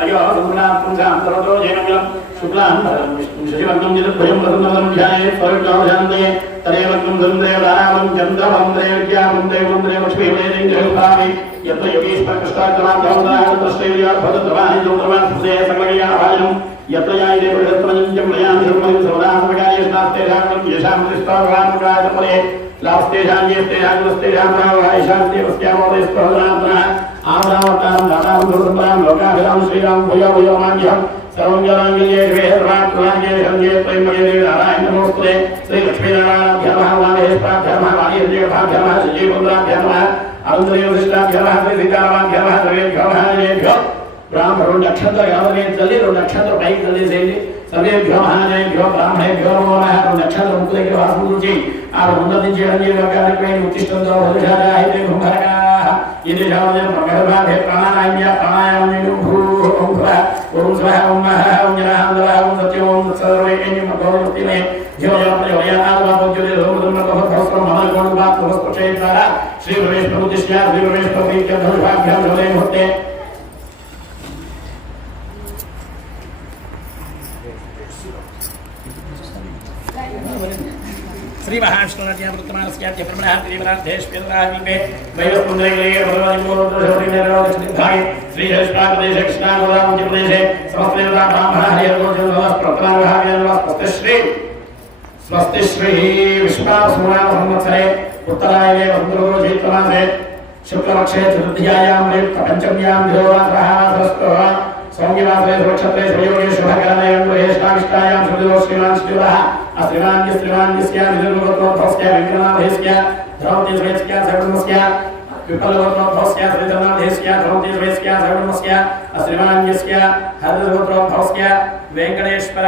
अयो सुमनात्मं शान्तरतो जैनमिलं शुक्लान्तरं विष्णुशशिवर्णं यद्भयं वसुमलं ध्याये स्वर्गोशान्ते तदेवं सुन्दरेवदानामं चन्द्रमन्द्रे विद्यामन्द्रे मन्द्रे लक्ष्मीवेदिङ्ग्रहभामि यत्र योगीश्वर कृष्णार्कलाभवदानत्रश्चैर्याभवद्रवाणि जोद्रवाणस्पदे सकलगीयाभाजनं यत्र यायते बृहत्तमञ्चं मयां धर्मं सर्वदासमकार्येष्टास्तेषां येषां दृष्टाभगात्मकायतपरे लास्तेषां येस्तेषां गुणस्तेषां भाववायिषान्तेवस्यामोदयस्पहदानात्मनः आमदावतां दातां दुर्गतां लोकाभिरां श्रीरां भूयो भूयो मान्यहं सर्वङ्गलाङ्गल्ये शिवे सर्वात्मनाङ्गे शरण्ये त्र्यम्बके देवी नारायण नमोस्तुते श्रीलक्ष्मीनारायणाभ्यां नमः वाणीश्वराभ्यां नमः वाणीर्देवताभ्यां नमः श्रीपुत्राभ्यां नमः अरुन्द्रयोगिष्ठाभ्यां नमः श्रीसीतारामाभ्यां नमः सर्वेभ्यो नमः जयेभ्यो ब्राह्मणों नक्षत्र यावने चले रो नक्षत्र पै चले सेले सर्वेभ्यो महाजयेभ्यो ब्राह्मणेभ्यो नमो नमः नक्षत्र मुकुले के वासुरुचि आ उन्नति चेरंजी लोकाधिपति उत्तिष्ठन्तो वरुषाजाहिते कुम्भरकाः इति जावने प्रगर्भाभे प्राणायाम्या प्राणायामेन भूः ओम स्वः ओम महः ओम जनान्दवः ओम सत्यं ओम सर्वे एनिम भवतिने जो प्रयोयानादवा पोज्यते लोमदम्म कफस्त्रं महाकोणुवात् कफस्त्रचेतः श्री प्रवेश प्रभुतिष्ठा श्री प्रवेश प्रभुतिष्ठा धनुर्भाभ्यां धोले मुहूर्ते श्री महाविष्णुराज्ञा वृत्तमानस्याद्य ब्रह्मणः त्रिवराधेश्वराविवे वैवस्पुन्द्रैर्ये भगवतिमूर्धोरिणेरवदक्षिणभागे श्रीहरिष्ठाप्रदेशे कृष्णागोदावतिप्रदेशे समस्तदेवता ब्राह्मणः हरिर्गोचरनमः स्वस्ति श्री विश्वासुरावसंवत्सरे उत्तरायणे वसुन्दरो चैत्रमासे शुक्लपक्षे चतुर्थ्यायां पंचम्यां धिरोरात्रः सरस्तः सौम्यवासरे सुक्षत्रे श्रीयोगे शुभकरणे ज्येष्ठाविष्टायां श्रीदेवो श्रीमान् श्रीवरः श्रीमान्यस्या विदुर्गोत्रोद्भवस्या वेङ्कटनाथेस्या द्रौपदी स्वेत्स्या सर्वमस्या विपलगोत्रोद्भवस्या श्रीधरनाथेस्या द्रौपदी स्वेत्स्या सर्वमस्या श्रीमान्यस्या हरिर्गोत्रोद्भवस्या वेङ्कटेश्वर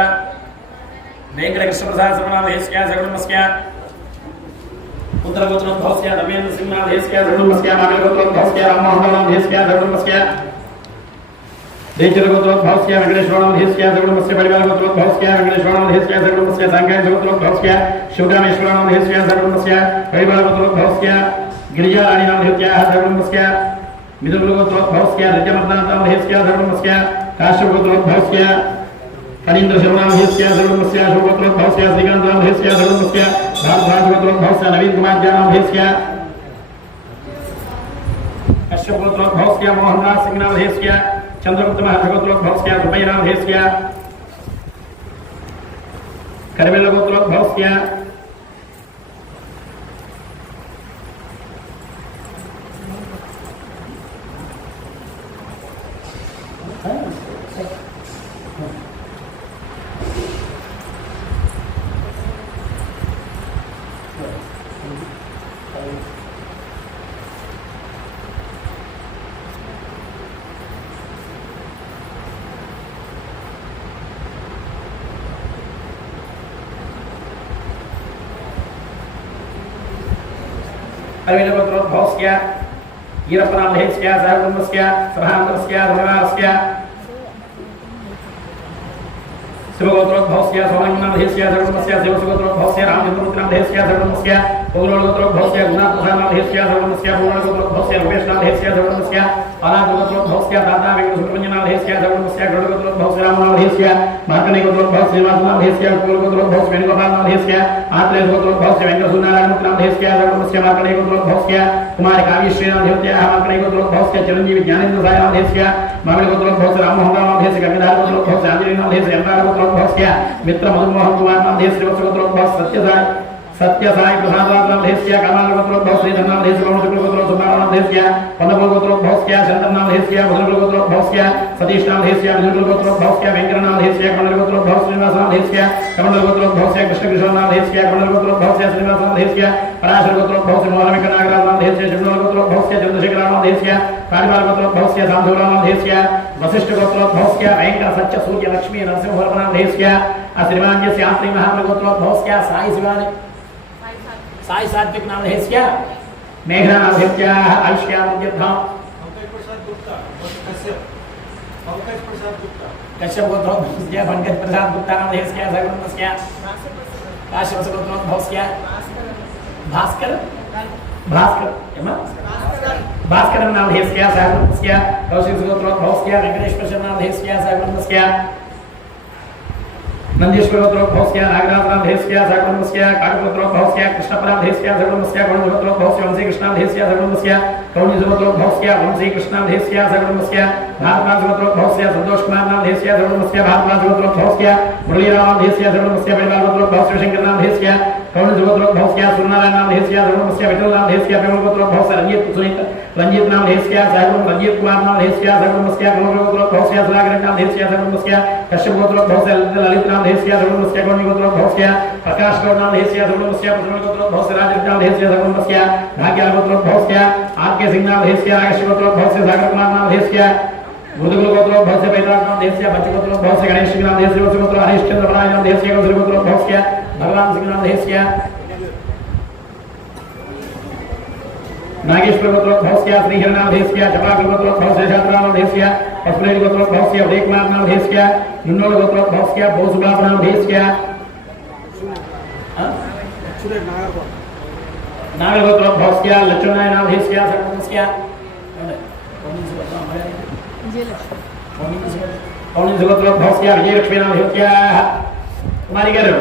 वेङ्कटकृष्णप्रसाद सर्वनाथेस्या सर्वमस्या उत्तरगोत्रोद्भवस्या धर्मेन्द्र सिंहनाथेस्या सर्वमस्या मागलगोत्रोद्भवस्या राममोहननाथेस्या सर्वमस्या देचरगोत्रोद्भवस्या वेंकटेश्वरनाथेस्या सर्वमस्या परिवारगोत्रोद्भवस्या वेंकटेश्वरनाथेस्या सर्वमस्या सांगायगोत्रोद्भवस्या शिवरामेश्वरनाथेस्या सर्वमस्या परिवारगोत्रोद्भवस्या गिरिजाराणीनाथेस्या सर्वमस्या मिथुनगोत्रोद्भवस्या रजमर्दनाथेस्या सर्वमस्या काश्यपगोत्रोद्भवस्या कनीन्द्रशर्मानाथेस्या सर्वमस्या शिवगोत्रोद्भवस्या श्रीकान्तनाथेस्या सर्वमस्या भारद्वाजगोत्रोद्भवस्या नवीनकुमारनाथेस्या कश्यपगोत्रोद्भवस्या मोहनदास सिंहनाथेस्या चंद्रगुप्त महागोत्रोद्भवस्या सुमयनाथेस्या करवेलगोत्रोद्भवस्या अविलगोत्रोद्भवस्या ईरपनाथेस्या सहकुटुम्बस्या सभान्तरस्या धर्मवारस्या शिवगोत्रोद्भवस्या सोमनाथेस्या सर्वमस्या शिवसुगोत्रोद्भवस्या रामचंद्रनाथेस्या सर्वमस्या पौर्णगोत्रोद्भवस्या गुणाप्रसादनाथेस्या सर्वमस्या पूर्णगोत्रोद्भवस्या रुपेशनाथेस्या सर्वमस्या अनाथगोत्रोद्भवस्या दाता वेंकटसुब्रह्मण्यनाथेस्या सर्वमस्या गरुडगोत्रोद्भवस्या रामनाथेस्या मार्कण्डेयगोत्रोद्भवस्या श्रीनिवासनाथेस्या कुलगोत्रोद्भवस्या वेणुगोपालनाथेस्या आत्रेयगोत्रोद्भवस्या वेंकटसुनारायणनाथेस्या सर्वमस्या मार्कण्डेयगोत्रोद्भवस्या कुमारी काव्यश्रीनाथेस्या मार्कण्डेयगोत्रोद्भवस्या चिरंजीवी ज्ञानेन्द्रसायनाथेस्या मामिडगोत्रोद्भवस्या राममोहननाथेस्या गंगाधरगोत्रोद्भवस्या आंजनेयनाथेस्या यमराजगोत्रोद्भवस्या मित्र मधुमोहन कुमार नाथेस्या श्रीवत्सगोत्रोद्भवस्या सत्यसाई प्रसादनाथेस्या कामालगोत्रोद्भव श्रीधरनाथेस्या पवनशुक्लगोत्रोद्भवस्या पन्नगोत्रोद्भवस्या चंद्रनाथेस्या मधुरगोत्रोद्भवस्या सतीशनाथेस्या विदुर्गोत्रोद्भवस्या वेंकटनाथेस्या कमलगोत्रोद्भव श्रीनिवासनाथेस्या कमलगोत्रोद्भवस्या कृष्णकृष्णनाथेस्या कमलगोत्रोद्भवस्या श्रीनिवासनाथेस्या पराशरगोत्रोद्भवस्या मोहनविकनागराजनाथेस्या चंद्रगोत्रोद्भवस्या चंद्रशेखरनाथेस्या कालिबालगोत्रोद्भवस्या सामधुरानाथेस्या वसिष्ठगोत्रोद्भवस्या वेंकट सत्य सूर्य लक्ष्मी नरसिंहवर्मनाथेस्या श्रीमान्यस्य आत्रि महामगोत्रोद्भवस्या साई शिवानी साई सात्विक नाथेस्या मेघनाथेस्या आयुष्यामद्यर्थम कश्यप गोत्रोद्भवस्या पंकज प्रसाद गुप्ता नाथेस्या सर्वमस्या काश्यप गोत्रोद्भवस्या भास्कर भास्कर नाम धेस्या सागरस्य कौशिक गोत्रोद्भवस्य वेंकटेश्वर नाम धेस्या सागरस्य नंदीश्वर गोत्रोद्भवस्य नागराज नाम धेस्या सागरस्य काकगोत्रोद्भवस्य कृष्णपराम धेस्या सागरस्य गौण गोत्रोद्भवस्य वंशी कृष्णाम धेस्या सागरस्य कौणी गोत्रोद्भवस्य वंशी कृष्णाम धेस्या सागरस्य भारद्वाज गोत्रोद्भवस्य संतोष कुमार नाम धेस्या सागरस्य भारद्वाज गोत्रोद्भवस्य मुरलीराम नाम धेस्या सागरस्य परिवार गोत्रोद्भवस्य शंकर नाम धेस्या कौन गोत्रोद्भवस्य सूर्यनारायण नाम धेस्या सागरस्य विठल नाम धेस्या प्रेम गोत्रोद्भवस्य रंजीत नाम धेस्या सागर रंजीत कुमार नाम धेस्या सागरस्य गौण गोत्रोद्भवस्य सुधाकर नाम धेस्या सागरस्य कश्यप गोत्रोद्भवस्य ललित नाम धेस्या सागरस्य गौण गोत्रोद्भवस्य प्रकाश गौड़ नाम धेस्या सागरस्य प्रसन्न गोत्रोद्भवस्य राज नाम धेस्या सागरस्य भाग्य गोत्रोद्भवस्य आरके सिंह नाम धेस्या आकाश गोत्रोद्भवस्य सागर कुमार नाम धेस्या बुधगुल गोत्रोद्भवस्य बैतराज नाम धेस्या बच्चे गोत्रोद्भवस्य गणेश सिंह नाम धेस्या गोत्र हरिश्चंद्र बराय नाम धेस्या गोत्रोद्भवस्य भगवान सिंह नाम धेस्या नागेश्वर गोत्रोद्भवस्य श्रीहरि नाम धेस्या जपाकुल गोत्रोद्भवस्य शास्त्रा नाम धेस्या अस्मृति गोत्रोद्भवस्य उदय कुमार नाम धेस्या नुन्नोल गोत्रोद्भवस्य बोसुबाब नाम धेस्या नागर गोत्रोद्भवस्य लक्ष्मणाय नाम धेस्या सर्वस्य कौन गोत्रोद्भवस्य विजयलक्ष्मी नाम धेस्या कुमारी गाరు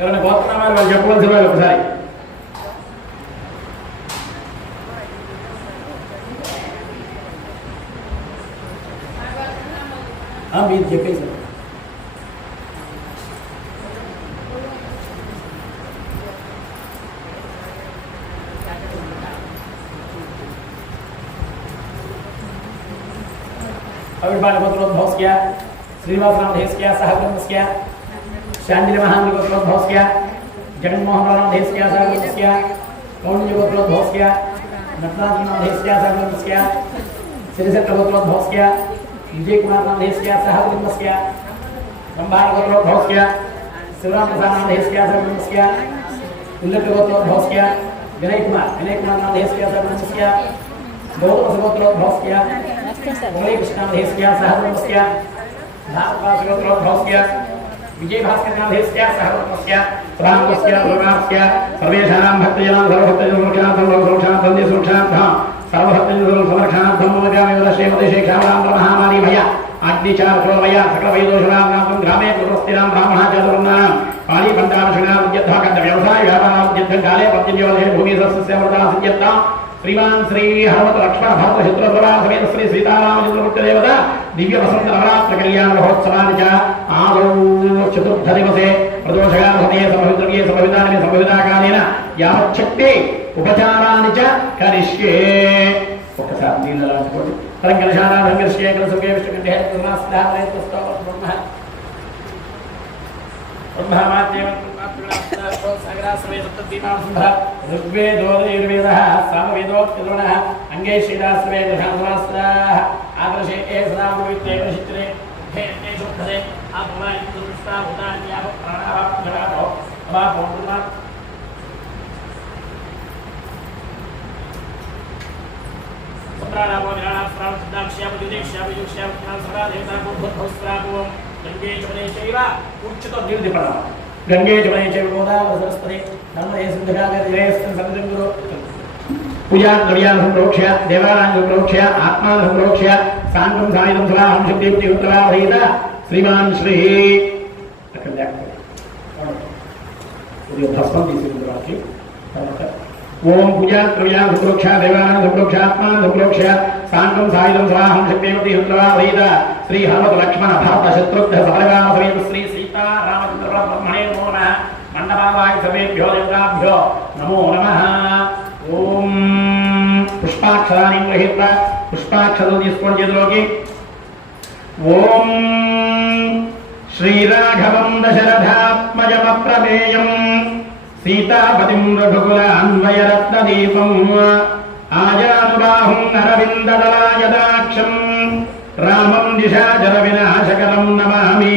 ఎవరైనా గోత్రనామాలు వాళ్ళు చెప్పవలసిన వాళ్ళు ఒకసారి మీరు చెప్పేసి अविर्भाव गोत्रोद्भवस्य श्रीनिवास नाम धेस्या सहब्रह्मस्य शांडिल महान गोत्रोद्भवस्य जगन्मोहन नाम धेस्या सहब्रह्मस्य कौण्य गोत्रोद्भवस्य नटराज नाम धेस्या सहब्रह्मस्य श्रीशक्त गोत्रोद्भवस्य विजय कुमार नाम धेस्या सहब्रह्मस्य संभार गोत्रोद्भवस्य शिवराम प्रसाद नाम धेस्या सहब्रह्मस्य उल्लेख गोत्रोद्भवस्य विनय कुमार नाम धेस्या सहब्रह्मस्य गौतम गोत्रोद्भवस्य मुरली कृष्ण धेस्या सहब्रह्मस्य भारद्वाज गोत्रोद्भवस्य विजय भास्कर नाम धेस्या सहब्रह्मस्य रामस्य भगवानस्य सर्वेषां भक्तजनां सर्वभक्तजनोक्षार्थं सर्वसुरक्षार्थं देशोक्षार्थं सर्वभक्तजनों समरक्षार्थं मम ग्रामे वदश्रेमते शेषामरां महामारी भय अग्निचार प्रोवय सकल वैदोषणां नाम ग्रामे पुत्रस्थिरां ब्राह्मणाचार्यवर्णां पाली पंचामशणां विद्याधकण्ड व्यवसाय व्यापारां विद्याकाले पर्जन्यवधे भूमि सस्यस्य अमृता सिद्ध्यतां श्रीमान श्री हनुमत लक्ष्मण भरत शत्रु प्रभा समेत श्री सीतारामचंद्रमूर्ति देवता दिव्य वसंत नवरात्र कल्याण महोत्सवानि च आदौ चतुर्थ दिवसे प्रदोषगामधे समभिद्रव्ये समभिदाने समभिदाकालेन यावच्छक्ति उपचारानि च करिष्ये ఒకసారి నీళ్ళ రాసుకోండి రంగలశాల రంగర్షేకల సుఖే విష్ణుకంఠే నమస్కారే తస్తవ బ్రహ్మ सागराश्रमे सप्तदीपां सुंदर ऋग्वेदो यजुर्वेदः सामवेदोक्तद्रोणः अंगे श्रीदाश्रमे दशासहस्राः आदर्शे सदा पवित्रे चित्रे हे शुद्धे आत्मा दुष्टा भूतान्याः प्राणाः जगातो अबा पौर्णिमा सप्राणावो विराणास्त्राव सिद्धाक्ष्याव दिदेक्ष्याव युक्ष्याव सदा देवता भूतभस्त्रावो गंगे जमुने चैव उच्चतो निर्दिपणः गंगे जमुने चैव गोदावरी सरस्वती नर्मदे सिन्धुघागरे समुद्रं गुरु पूजा द्रव्यान् संप्रोक्ष्य देवानां संप्रोक्ष्य आत्मानं संप्रोक्ष्य शान्तं सायं सदाहं शक्तियुक्ति उत्तरावधीत श्रीमान श्री भस्मं तीसरी ओम पूजा द्रव्यान् संप्रोक्ष्य देवानां संप्रोक्ष्य आत्मानं संप्रोक्ष्य शान्तं सायं सदाहं शक्तियुक्ति उत्तरावधीत श्री हनुमत लक्ष्मण भरत शत्रुघ्न सबलराम समेत श्री सीता रामचंद्र ब्रह्मणे नमो नमः मंडपावाय सर्वेभ्यो देवताभ्यो नमो नमः ओम पुष्पाक्षराणि गृहीत्वा पुष्पाक्षरं తీసుకోండి చేతిలోకి ఓం శ్రీరాఘవం దశరథాత్మజమప్రమేయం సీతాపతిం రఘుకులాన్వయరత్నదీపం ఆజానుబాహుం అరవిందదలాయదాక్షం रामं निशाचर विनाशकरं नमामि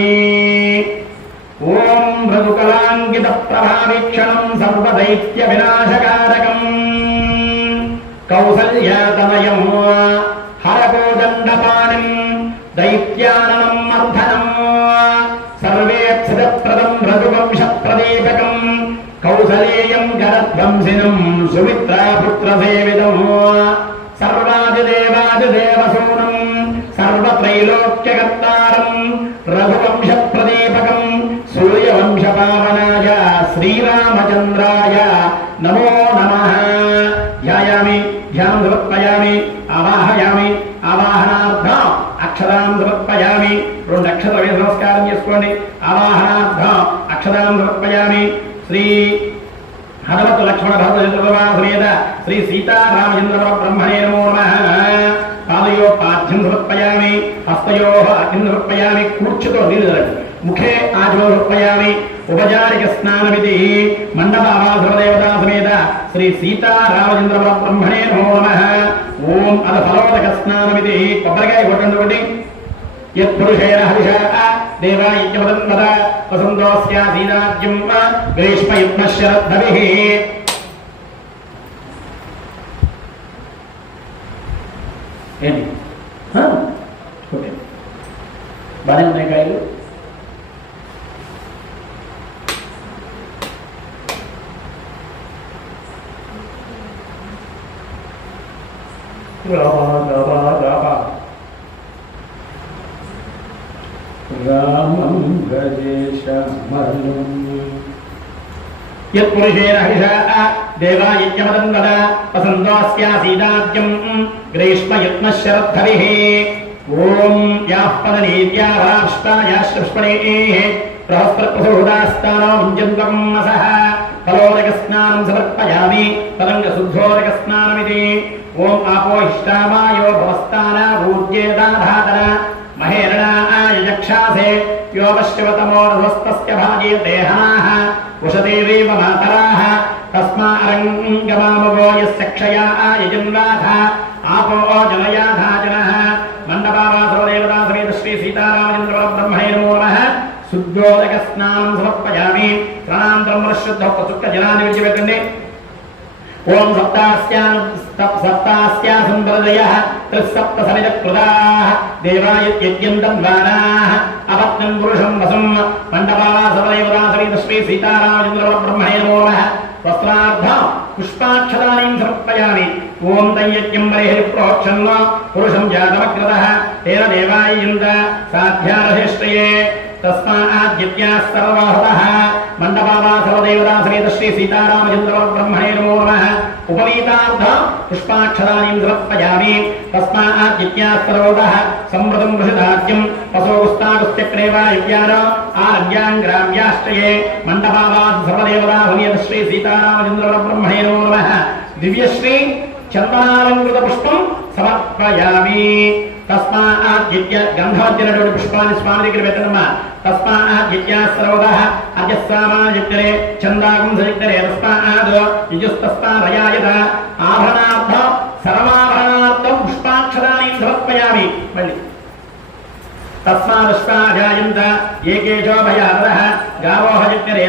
ओम मृदुकलांगित प्रभावीक्षणं सर्वदैत्य विनाशकारकं कौसल्यातनयं हरकोदण्डपाणिं दैत्याननं मर्धनं सर्वेप्सितप्रदं रघुवंशप्रदीपकं कौसलेय సత్యం గరధ్వంసినం సుమిత్రాపుత్రసేవితం సర్వాదిదేవాదిదేవసూనం సర్వత్రైలోక్యకర్తారం రఘువంశప్రదీపకం సూర్యవంశపావనాయ శ్రీరామచంద్రాయ నమో నమః. ధ్యాయామి, ధ్యానం సమర్పయామి, ఆవాహయామి, ఆవాహనార్థం అక్షరాం సమర్పయామి. 2 అక్షరాల వేద నమస్కారం చేసుకోండి. ఆవాహనార్థం అక్షరాం సమర్పయామి. శ్రీ హనుమత్ లక్ష్మణ భరత చంద్రబాబు శ్రీ సీతారామచంద్ర బ్రహ్మణే నమో నమః. పాదయో పాఠ్యం సమర్పయామి, హస్తయో అగ్ని సమర్పయామి. కూర్చుతో నీళ్ళు తరండి. ముఖే ఆచమో సమర్పయామి. ఉపచారిక స్నానమితి మండపావాసవదేవతా సమేత శ్రీ సీతారామచంద్ర బ్రహ్మణే నమో నమః. ఓం అద ఫలోదక స్నానమితి. కొబ్బరికాయ కొట్టండి ఒకటి. యత్పురుషేణ హరిషా దేవాయజ్ఞమదన్మద వసంతోస్యాసీనాజ్యం గ్రీష్మయుగ్మశరద్భవిః. ఏంటి ఓకే బాగానే ఉన్నాయి కాయలు. రామం భజేశమలం యత్పురుషేణ హరిషా దేవాయజ్ఞమదన్వద వసంతోస్యాసీనాజ్యం గ్రీష్మయుగ్మశరద్భవిః. ఓం యాః పదనీత్యా వాష్టాయాశ్రుష్పణేః ప్రహస్పతిహృదాస్తానో ముంజంతం మసః. ఫలోదక స్నానం సమర్పయామి. తదంగ శుద్ధోదక స్నానమితి. ఓం ఆపోహిష్టామాయో భవస్థాన భూజ్యేదాధాతన మహేరణాయ యక్షాసే యోపశ్చవతమో రథస్తస్య భాగీయతే హనాః ఉషదేవేవ మాతరాః తస్మారంగమామవో యస్య క్షయా యజన్వాథ ఆపో జనయాథా జనః. మండపావాసో దేవతా సమేత శ్రీ సీతారామచంద్ర బ్రహ్మణే నమో నమః. శుద్ధోదక స్నానం సమర్పయామి. ప్రాణాంతరం శుద్ధ చుక్క జలాన్ని విడిచిపెట్టండి. ఓం సప్తాస్యాసంప్రదయః త్రిసప్త సమితకృతాః దేవాయ యజ్ఞం తద్వానాః అపత్నం పురుషం వసం. మండపావాసవదేవతా సమేత శ్రీ సీతారామచంద్ర బ్రహ్మణే నమో నమః. వస్త్రార్థం పుష్పాక్షదానీం సమర్పయామి. ఓం తయ్యజ్ఞం బలిః ప్రోక్షన్న పురుషం జాతమగ్రతః తేన దేవాయంత సాధ్యారధిష్ఠయే తస్మాద్యత్యాః సర్వహతః. మండపావాసవదేవతా సమేత శ్రీ సీతారామచంద్ర బ్రహ్మణే నమో నమః. ఉపవీతార్థం పుష్పాక్షదానీం సమర్పయామి. తస్మాద్యత్యాః సర్వహతః. సంవృతం వృషదాద్యం పశోగుస్తాగుస్త్యక్రేవాయువ్యాన ఆర్యాం గ్రామ్యాశ్రయే. మండపావాసవదేవతా సమేత శ్రీ సీతారామచంద్ర బ్రహ్మణే నమో నమః. దివ్యశ్రీ చందనాలంకృత పుష్పం సమర్పయామి. తస్మాద్యత్య గంధవజ్జనటువంటి పుష్పాన్ని స్వామి దగ్గర పెట్టనమ్మా. తస్మాద్యత్యాః సర్వదః అజస్సామాజిక్తరే చందాగం సజిక్తరే తస్మాద్ యుజస్తస్మాదయాయత. ఆభరణార్థం సర్వాభరణార్థం పుష్పాక్షరాణి సమర్పయామి. మళ్ళీ తస్మాదష్టాజాయంత ఏకేశో భయాదః గావో హజిక్తరే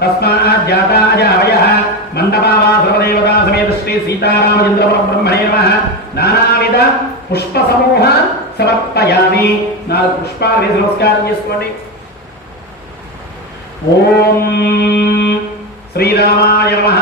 తస్మాజ్జాతాజావయః. మండపావాసవదేవతా సమేత శ్రీ సీతారామచంద్ర బ్రహ్మణే నమః. నానావిధ పుష్ప సమూహ సమర్పయామి. 4 పుష్పాలు వేసి నమస్కారం చేసుకోండి. ఓం శ్రీరామాయ నమః.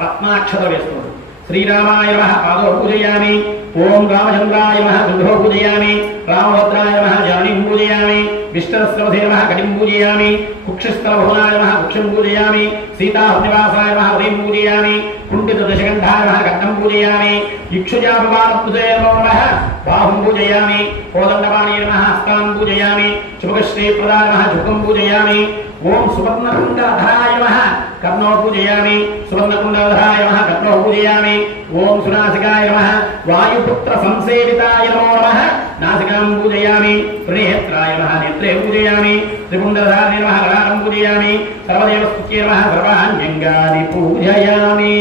రత్నాక్షత వేసుకోండి. శ్రీరామాయ నమః పాదో పూజయామి. ఓం రామచంద్రాయ నమః దుర్గో పూజయామి. రామభద్రాయ నమః జననీం పూజయామి. విష్ణురస్రవధే నమః కటిం పూజయామి. కుక్షస్థలభువనాయ నమః కుక్షం పూజయామి. సీతాహృనివాసాయ నమః హృదయం పూజయామి. కుండిత దశగంధాయ నమః గడ్డం పూజయామి. ఇక్షుజాపవానపుజయ నమో నమః బాహుం పూజయామి. కోదండపాణియ నమః హస్తాం పూజయామి. శుభశ్రీప్రదాయ నమః చుక్కం పూజయామి. ఓం సువర్ణకుండలధరాయ నమః కర్ణో పూజయామి. సువర్ణకుండలధరాయ నమః కర్ణో పూజయామి. ఓం సునాసికాయ నమః వాయుపుత్ర సంసేవితాయ నమో నమః నాసికాం పూజయామి. త్రినేత్రాయ నమః నేత్రే పూజయామి. త్రిపుండరధారిణే నమః హరారం పూజయామి. సర్వదేవస్తుత్యే నమః సర్వాణ్యంగాని పూజయామి.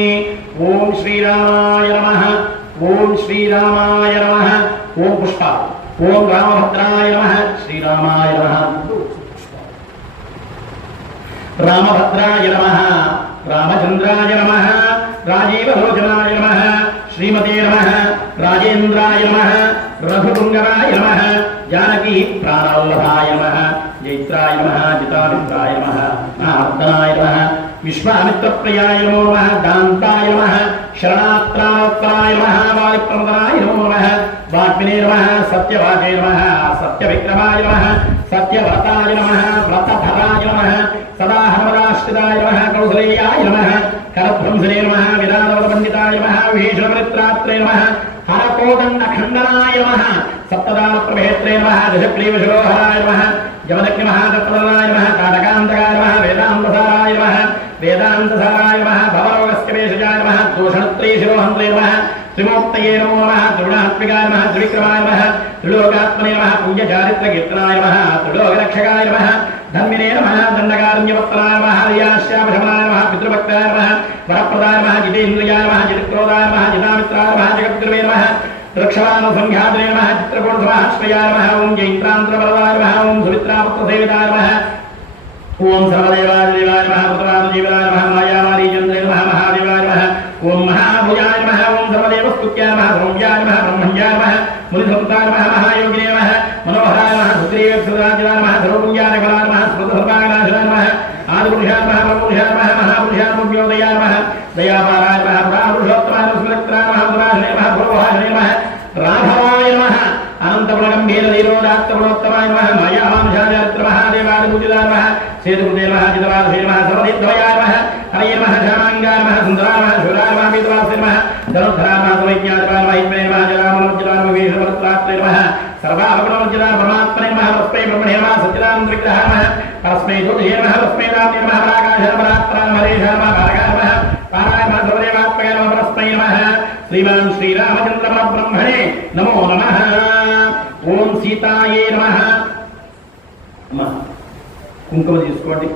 ఓం శ్రీరామాయ నమః. ఓం శ్రీరామాయ నమః. ఓం పుష్ప. ఓం రామభద్రాయ నమః. శ్రీరామాయ నమః. రామభద్రాయ నమః. రామచంద్రాయ నమః. రాజీవలోచనాయ నమః. శ్రీమతే నమః. రాజేంద్రాయ నమః. రఘుపుంగరాయ నమః. జానకీ ప్రాణవల్లభాయ నమః. జైత్రాయ నమః. జితామిత్రాయ నమః. నార్దనాయ నమః. विश्वामित्रप्रियाय नमो नमः दान्ताय नमः शरणात्राय नमः वायुप्रमदाय नमो नमः वाग्मिने नमः सत्यवाचे नमः सत्यविक्रमाय नमः सत्यव्रताय नमः व्रतधराय नमः सदा हनुमदाश्रिताय नमः कौसलेयाय नमः करध्वंसने नमः विदानवरपण्डिताय नमः विभीषणपरित्रात्रे नमः हरकोदण्डखण्डनाय नमः सप्तदानप्रभेत्रे नमः दशग्रीवशिरोहराय नमः जमदग्निमहातत्पदनाय नमः काटकान्तकाय नमः वेदान्तसाराय नमः वेदान्तसाराय नमः भवरोगस्य वेशजाय नमः दोषणत्रयशिरोहन्त्रे नमः त्रिमूर्तये नमो नमः त्रिगुणात्मिकाय नमः त्रिविक्रमाय नमः त्रिलोकात्मने नमः पुण्यचारित्रकीर्तनाय नमः त्रिलोकरक्षकाय नमः धन्विने नमः दण्डकारण्यवत्तनाय नमः हर्याश्यामशमनाय नमः पितृभक्ताय नमः वरप्रदाय नमः जितेन्द्रियाय नमः जितक्रोधाय नमः जितामित्राय नमः जगद्गुरुवे नमः रक्षवानुसंघातने नमः चित्रकूटसमाश्रयाय नमः ओं जैत्रान्तरवरदाय नमः ओं सुमित्रापुत्रसेविताय नमः ओं सर्वदेवाय देवाय नमः पुत्रवासुजीवाय नमः मायामारीचन्द्रे नमः महादेवाय नमः ओं महाभुजाय नमः ओं सर्वदेवस्तुत्याय नमः सौम्याय नमः ब्रह्मण्याय नमः मुनिसंताय नमः महायोगिने नमः मनोहराय नमः सुग्रीवसुराजिताय नमः सर्वपुण्याय बलाय नमः स्मृतसर्वाङ्गनाशनाय नमः आदिपुरुषाय नमः ब्रह्मपुरुषाय नमः महापुरुषाय मुख्योदयाय नमः दयापाराय नमः पुरापुरुषोत्तमाय सुमित्राय नमः पुराशने नमः पुरोहाशने नमः राघवाय नमः अनन्तगुणगम्भीरधीरोदात्तगुणोत्तमाय नमः मायावांशाचारित्रमहादेवादिपूजिताय नमः सेतुकृते नमः चितवासुषे नमः सर्वदिग्धवयाय नमः हरये नमः श्यामाङ्गाय नमः सुन्दराय नमः शूराय नमः पीतवासुषे नमः धनुर्धराय नमः सर्वज्ञाधिपाय नमः हित्वे नमः जलामनोज्जिताय नमः विभीषणपरित्रात्रे नमः सर्वाभगुणोज्जिताय परमात्मने नमः तस्मै ब्रह्मणे नमः सच्चिदानन्दविग्रहाय नमः परस्मै ज्योतिषे नमः तस्मै रात्रे नमः पराकाशाय नमः परात्पराय नमः हरेशाय नमः पारकाय नमः पाराय नमः सर्वदेवात्मकाय नमः परस्मै नमः श्रीमान् श्रीरामचन्द्र ब्रह्मणे नमो नमः ओं सीताये नमः अम्मा కుంకుమ తీసుకోండి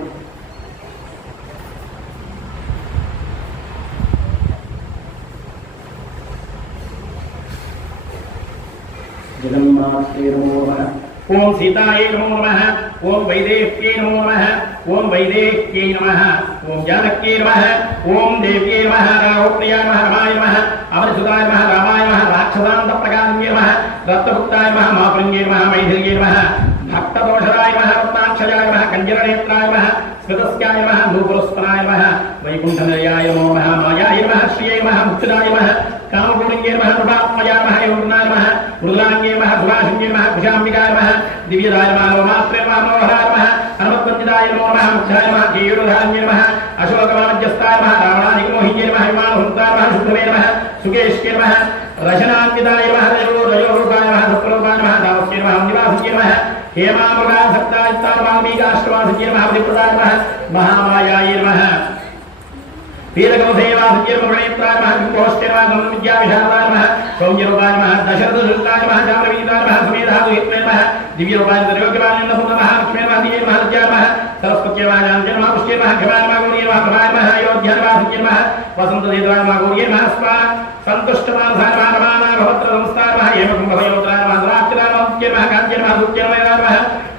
జగన్మాతే నమో నమః ఓం సీతాయే నమో నమః ఓం వైదేహ్యే నమో నమః ఓం వైదేహ్యే నమః ఓం జానక్యే నమః ఓం దేవ్యే నమః రామప్రియాయ నమః రమాయ నమః అమరసుతాయ నమః రామాయ నమః రాక్షసాంత ప్రకాశన్యే నమః రక్తభుక్తాయ నమః మాపృంగే నమః మైథిల్యే నమః भक्तदोषराय नमः रत्नाक्षजाय नमः कंजरनेत्राय नमः स्कृतस्याय नमः नूपुरस्पराय नमः वैकुण्ठनिलयाय नमो नमः मायाय नमः श्रिये नमः मुक्तिदाय नमः कामपूर्णिङ्गे नमः नृपात्मजाय नमः योगुणाय नमः मृदुलाङ्गे नमः सुभाषिङ्गे नमः कुशाम्बिकाय नमः दिव्यदाय नमः नवमात्रे नमः मनोहराय नमः हनुमद्वन्दिताय नमो नमः मुग्धाय नमः केयूरधान्ये नमः अशोकवामध्यस्थाय नमः रावणादिग्मोहिन्ये नमः विमानहुन्ताय नमः शुभवे नमः सुकेशके नमः रशनान्विताय नमः रजोरूपाय नमः सत्त्वरूपाय नमः दावस्ये नमः निवासके नमः हेमामृगासक्तायत्तावाल्मीकाष्टवासुज्ये नमः प्रतिप्रदाय नमः महामायायै नमः वीरगौधेवासुज्ये नमः प्रणेत्राय नमः विकोष्ठे नमः गमनविद्याविशारदाय नमः सौम्यरूपाय नमः दशरथसुताय नमः जाम्रवीताय नमः सुमेधादुहित्वे नमः दिव्यरूपाय त्रियोग्यवाय नमः लक्ष्मे नमः दिये नमः लज्जाय नमः सरस्वत्यै नमः जानते नमः पुष्टे नमः खमाय नमः गौरी नमः प्रभाय नमः अयोध्यानिवासुज्ये नमः वसन्तदेवाय नमः गौरी नमः स्वा सन्तुष्टमानसाय नमः रमानाय भवत्र संस्थाय नमः हेमकुम्भयोत्राय नमः सराक्षराय नमः काञ्चे नमः सुत्ये नमः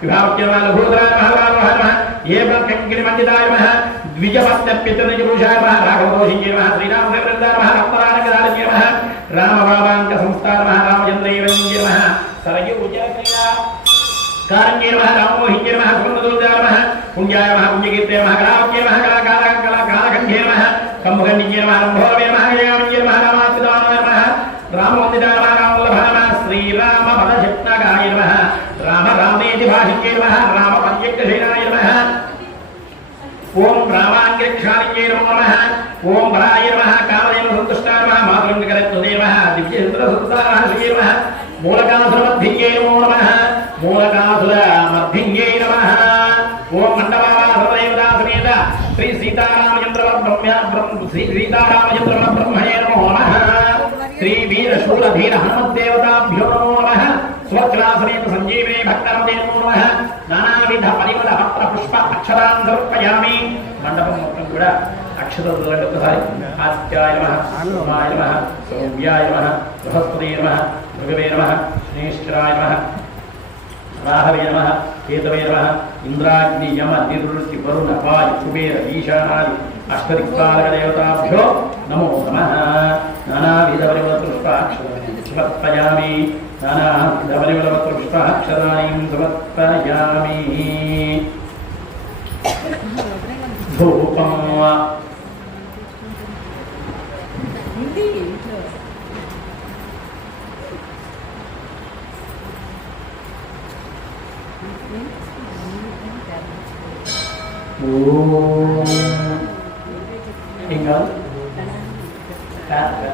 विभावत्ये नमः लघुधराय नमः रामः नमः ये ब्रह्मकिङ्किणिमण्डिताय नमः द्विजपत्न्यप्यतिर्निजपुरुषाय नमः राघवदोषिञ्जे नमः श्रीरामदेववृन्दाय नमः रत्नराणकदालज्ये नमः रामबाबाङ्कसंस्थाय नमः रामचन्द्रैवञ्जे नमः सरयुजक्रीडा कारण्ये नमः रामोहिञ्जे नमः सुन्दरदुर्गाय नमः पुण्याय नमः पुण्यकीर्ते नमः कलावत्ये नमः कलाकालकण्ठे नमः कम्भकण्डिजे नमः रम्भोरवे नमः गजयामञ्जे नमः रामाच्युताय नमः रामवन्दिताय नमः रामवल्लभाय नमः श्रीरामपदशक्तकाय नमः राम रामेति भाषिके नमः रामपद्यक्तशैलाय नमः ओम रामाङ्गरक्षालिन्ये नमो नमः ओम बलाय नमः कामदेव सन्तुष्टाय नमः मातृङ्गकरत्वदे नमः दिव्यचन्द्रसुताय श्री नमः मूलकासुरमद्भिङ्गे नमो नमः मूलकासुरमद्भिङ्गे नमः ओम मण्डपावासदेवता समेत श्री सीतारामचन्द्र ब्रह्मणे नमो नमः श्री वीरशूलधीर हनुमद्देवताभ्यो नमो नमः स्वच्छासनेत संजीवे भक्तरमते नमो नमः नानाविध परिमल पत्र पुष्प अक्षरान् समर्पयामि मंडपं మొత్తం కూడా అక్షతలతో ఒకసారి ఆదిత్యాయ నమః సోమాయ నమః సౌమ్యాయ నమః బృహస్పతయే నమః భృగవే నమః శ్రేష్ఠరాయ నమః రాహవే నమః కేతవే నమః ఇంద్రాగ్ని యమ నిరుతి వరుణ వాయు కుబేర ఈశానాది అష్టదిక్పాలక దేవతాభ్యో నమో నమః నానావిధ పరిమళ పుష్పాక్షరాన్ని సమర్పయామి नानाविध परिमल पत्र पुष्पाक्षराणीं समर्पयामि धूपं tinggal kan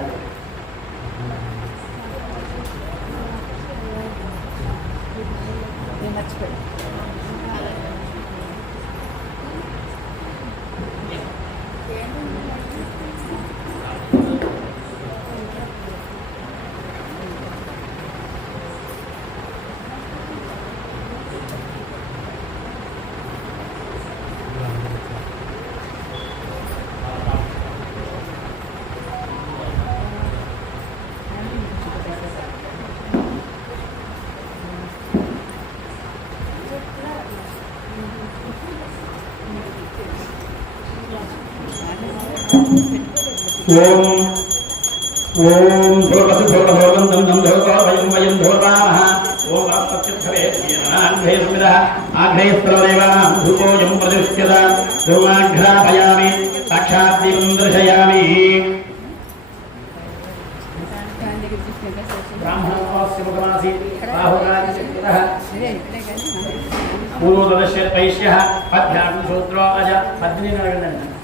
ओम भोगसु भोगभोगं दं दं भोगो वयं वयं भोगामः ओम आपत्यर्थवे ज्ञानाघ्रे सुमिदः आघ्रे स्त्रवदेवानां धूपोऽयं प्रदृश्यत धूमाघ्रापयामि साक्षात् दीपं दर्शयामि ब्राह्मणोऽस्य मुखमासि बाहुकादिशक्तः पूर्वोदस्य वैश्यः पद्भ्यां अज पद्मिनीनरगणन्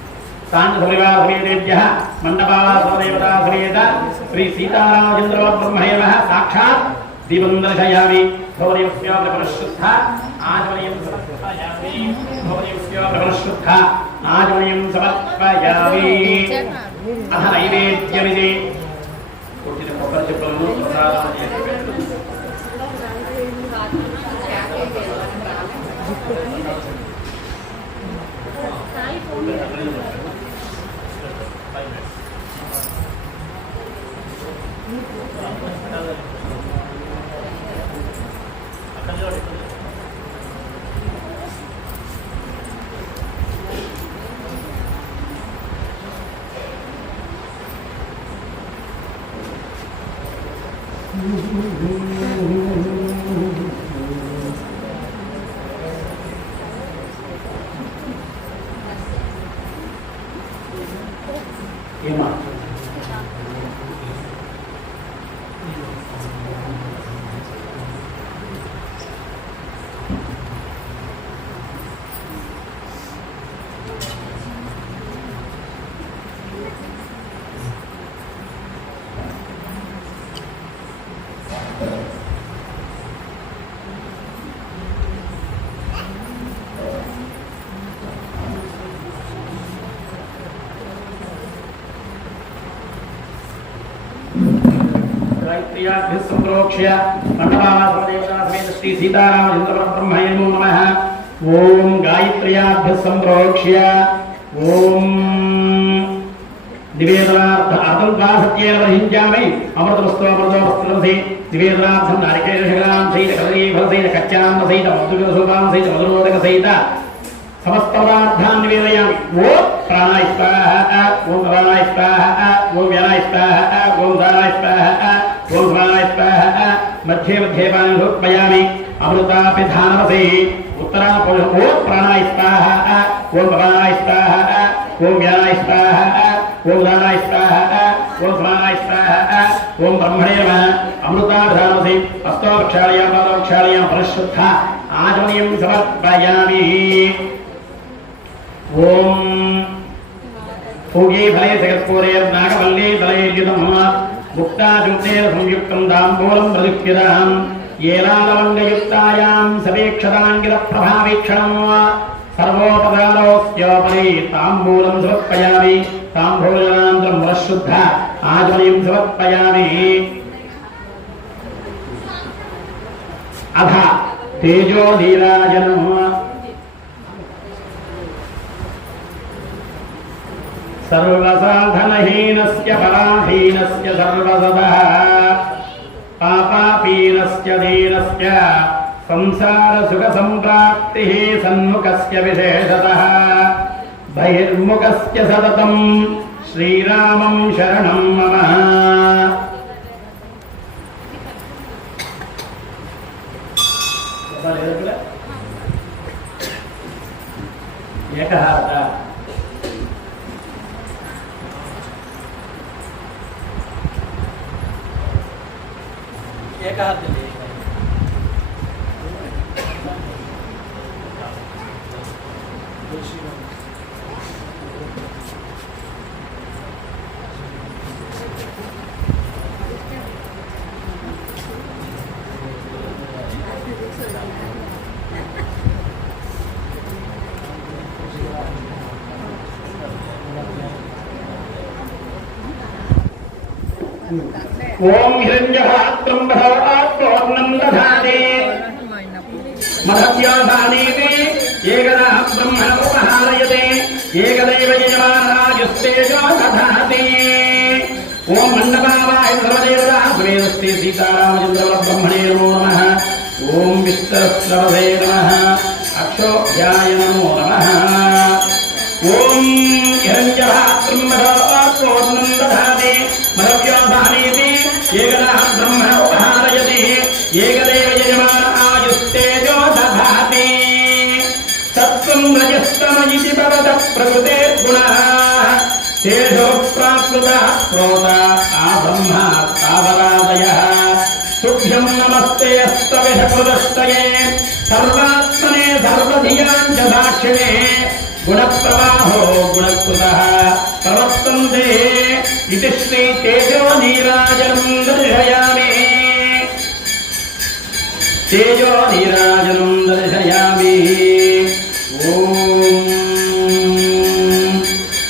तान्धुरिवाभ्येभ्यः मंडपावासदेवता समेत श्री सीतारामचंद्र ब्रह्मणेनः साक्षात् दीपं दर्शयामि भवदेवस्य प्रपरशुद्ध आचमनीयं समर्पयामि भवदेवस्य प्रपरशुद्ध आचमनीयं समर्पयामि अथ नैवेद्यमिति कोटिन कोपरचिप्पलनु प्रसादानि संप्रोक्ष्य मंडपावासदेवता समेत श्री सीतारामचंद्र ब्रह्मणे नमः ओम गायत्र्याभ्य संप्रोक्ष्य ओम निवेदनार्थ अतुल्पासत्येन वहिंजामि अमृतवस्त्वमृतवस्त्रसे निवेदनार्थं नारिकेलशकलां सहित कदली फलसहित कच्चां सहित मधुकरसूपां सहित मधुरोदक सहित समस्त पदार्थान् निवेदयामि ओम प्राणाय स्वाहा ओम प्राणाय स्वाहा ओम व्यानाय स्वाहा ओम दानाय स्वाहा ओम स्वाहाय स्वाहा मध्ये मध्ये पानं समर्पयामि अमृतापिधानसे उत्तरापो ओम प्राणाय स्वाहा ओम प्राणाय स्वाहा ओम व्यानाय स्वाहा ओम दानाय स्वाहा ओम स्वाहाय स्वाहा ओम ब्रह्मणे नमः अमृतापिधानसे हस्तोक्षालयां पादोक्षालयां परिशुद्ध आचमनीयं समर्पयामि ओम पूगे फले जगत्पूरे नागवल्ली तलैर्युतम् मुक्ताजुक्तेन संयुक्तं दाम्बूलं प्रदीप्यताम् येलालवङ्गयुक्तायां सवेक्षताङ्गिलप्रभावीक्षणम् सर्वोपकारोऽस्योपरि ताम्बूलं समर्पयामि ताम्बूलानन्तरं वरशुद्ध आचमनीयं समर्पयामि अथ तेजोधीराजनम् सर्वसाधनहीनस्य पराहीनस्य सर्वसदः पापापीनस्य दीनस्य संसारसुखसम्प्राप्तिः सन्मुखस्य विशेषतः बहिर्मुखस्य सततं श्रीरामं शरणं मम एकः ओम हिरण्यहात्रं बहवात्मोर्णं दधाति मदव्याधानीति एकदा ब्रह्मणोपहारयते एकदैव यजमानायुस्तेजो दधाति ओम मण्डपावाय सर्वदेवता सुमेधस्ते सीतारामचन्द्रब्रह्मणे नमो नमः ओम विष्णुस्रवसे नमः अक्षोभ्याय नमो नमः ओम हिरण्यहात्रं बहवात्मोर्णं दधाति मदव्याधानीति एकदा ब्रह्मणोपहारयते एकदैव यजमानायुस्तेजो दधाति तत्त्वं रजस्तम इति भवतः प्रकृतेर्गुणः तेषु प्राकृतः प्रोता आब्रह्मा स्थावरादयः तुभ्यं नमस्ते स्तविषकृतस्तये सर्वात्मने सर्वधियां च दाक्षिणे गुणप्रवाहो गुणकृतः प्रवर्तन्ते इति श्री तेजो नीराजनं दर्शयामि तेजो नीराजनं दर्शयामि ओम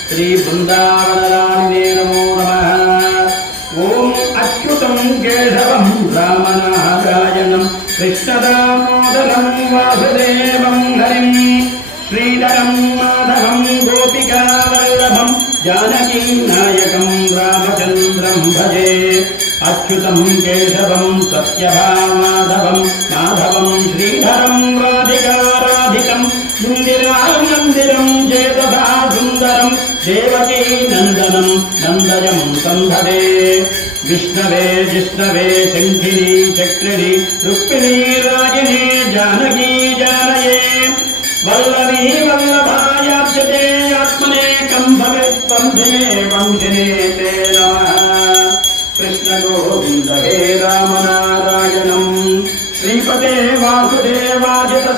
श्री वृंदावनरामिने नमो नमः ओम अच्युतं केशवं रामनारायणं कृष्णदामोदरं वासुदेवं हरिं श्रीधरं माधवं गोपिकावल्लभं जानकीनायकं रामचन्द्रं भजे अच्युतं केशवं सत्यभामाधवं माधवं श्रीधरं राधिकाराधिकं मन्दिरानन्दिरं चेतसा सुन्दरं देवकी नन्दनं नन्दयं सन्धरे विष्णवे जिष्णवे शङ्खिनी चक्रिणी रुक्मिणी रागिनी जानकी जानये वल्लभी वल्लभायार्चते आत्मने कंभवे वंशिने ते नमः कृष्ण गोविंद हे राम नारायणं श्रीपते वासुदेवाजितश्रीनिधे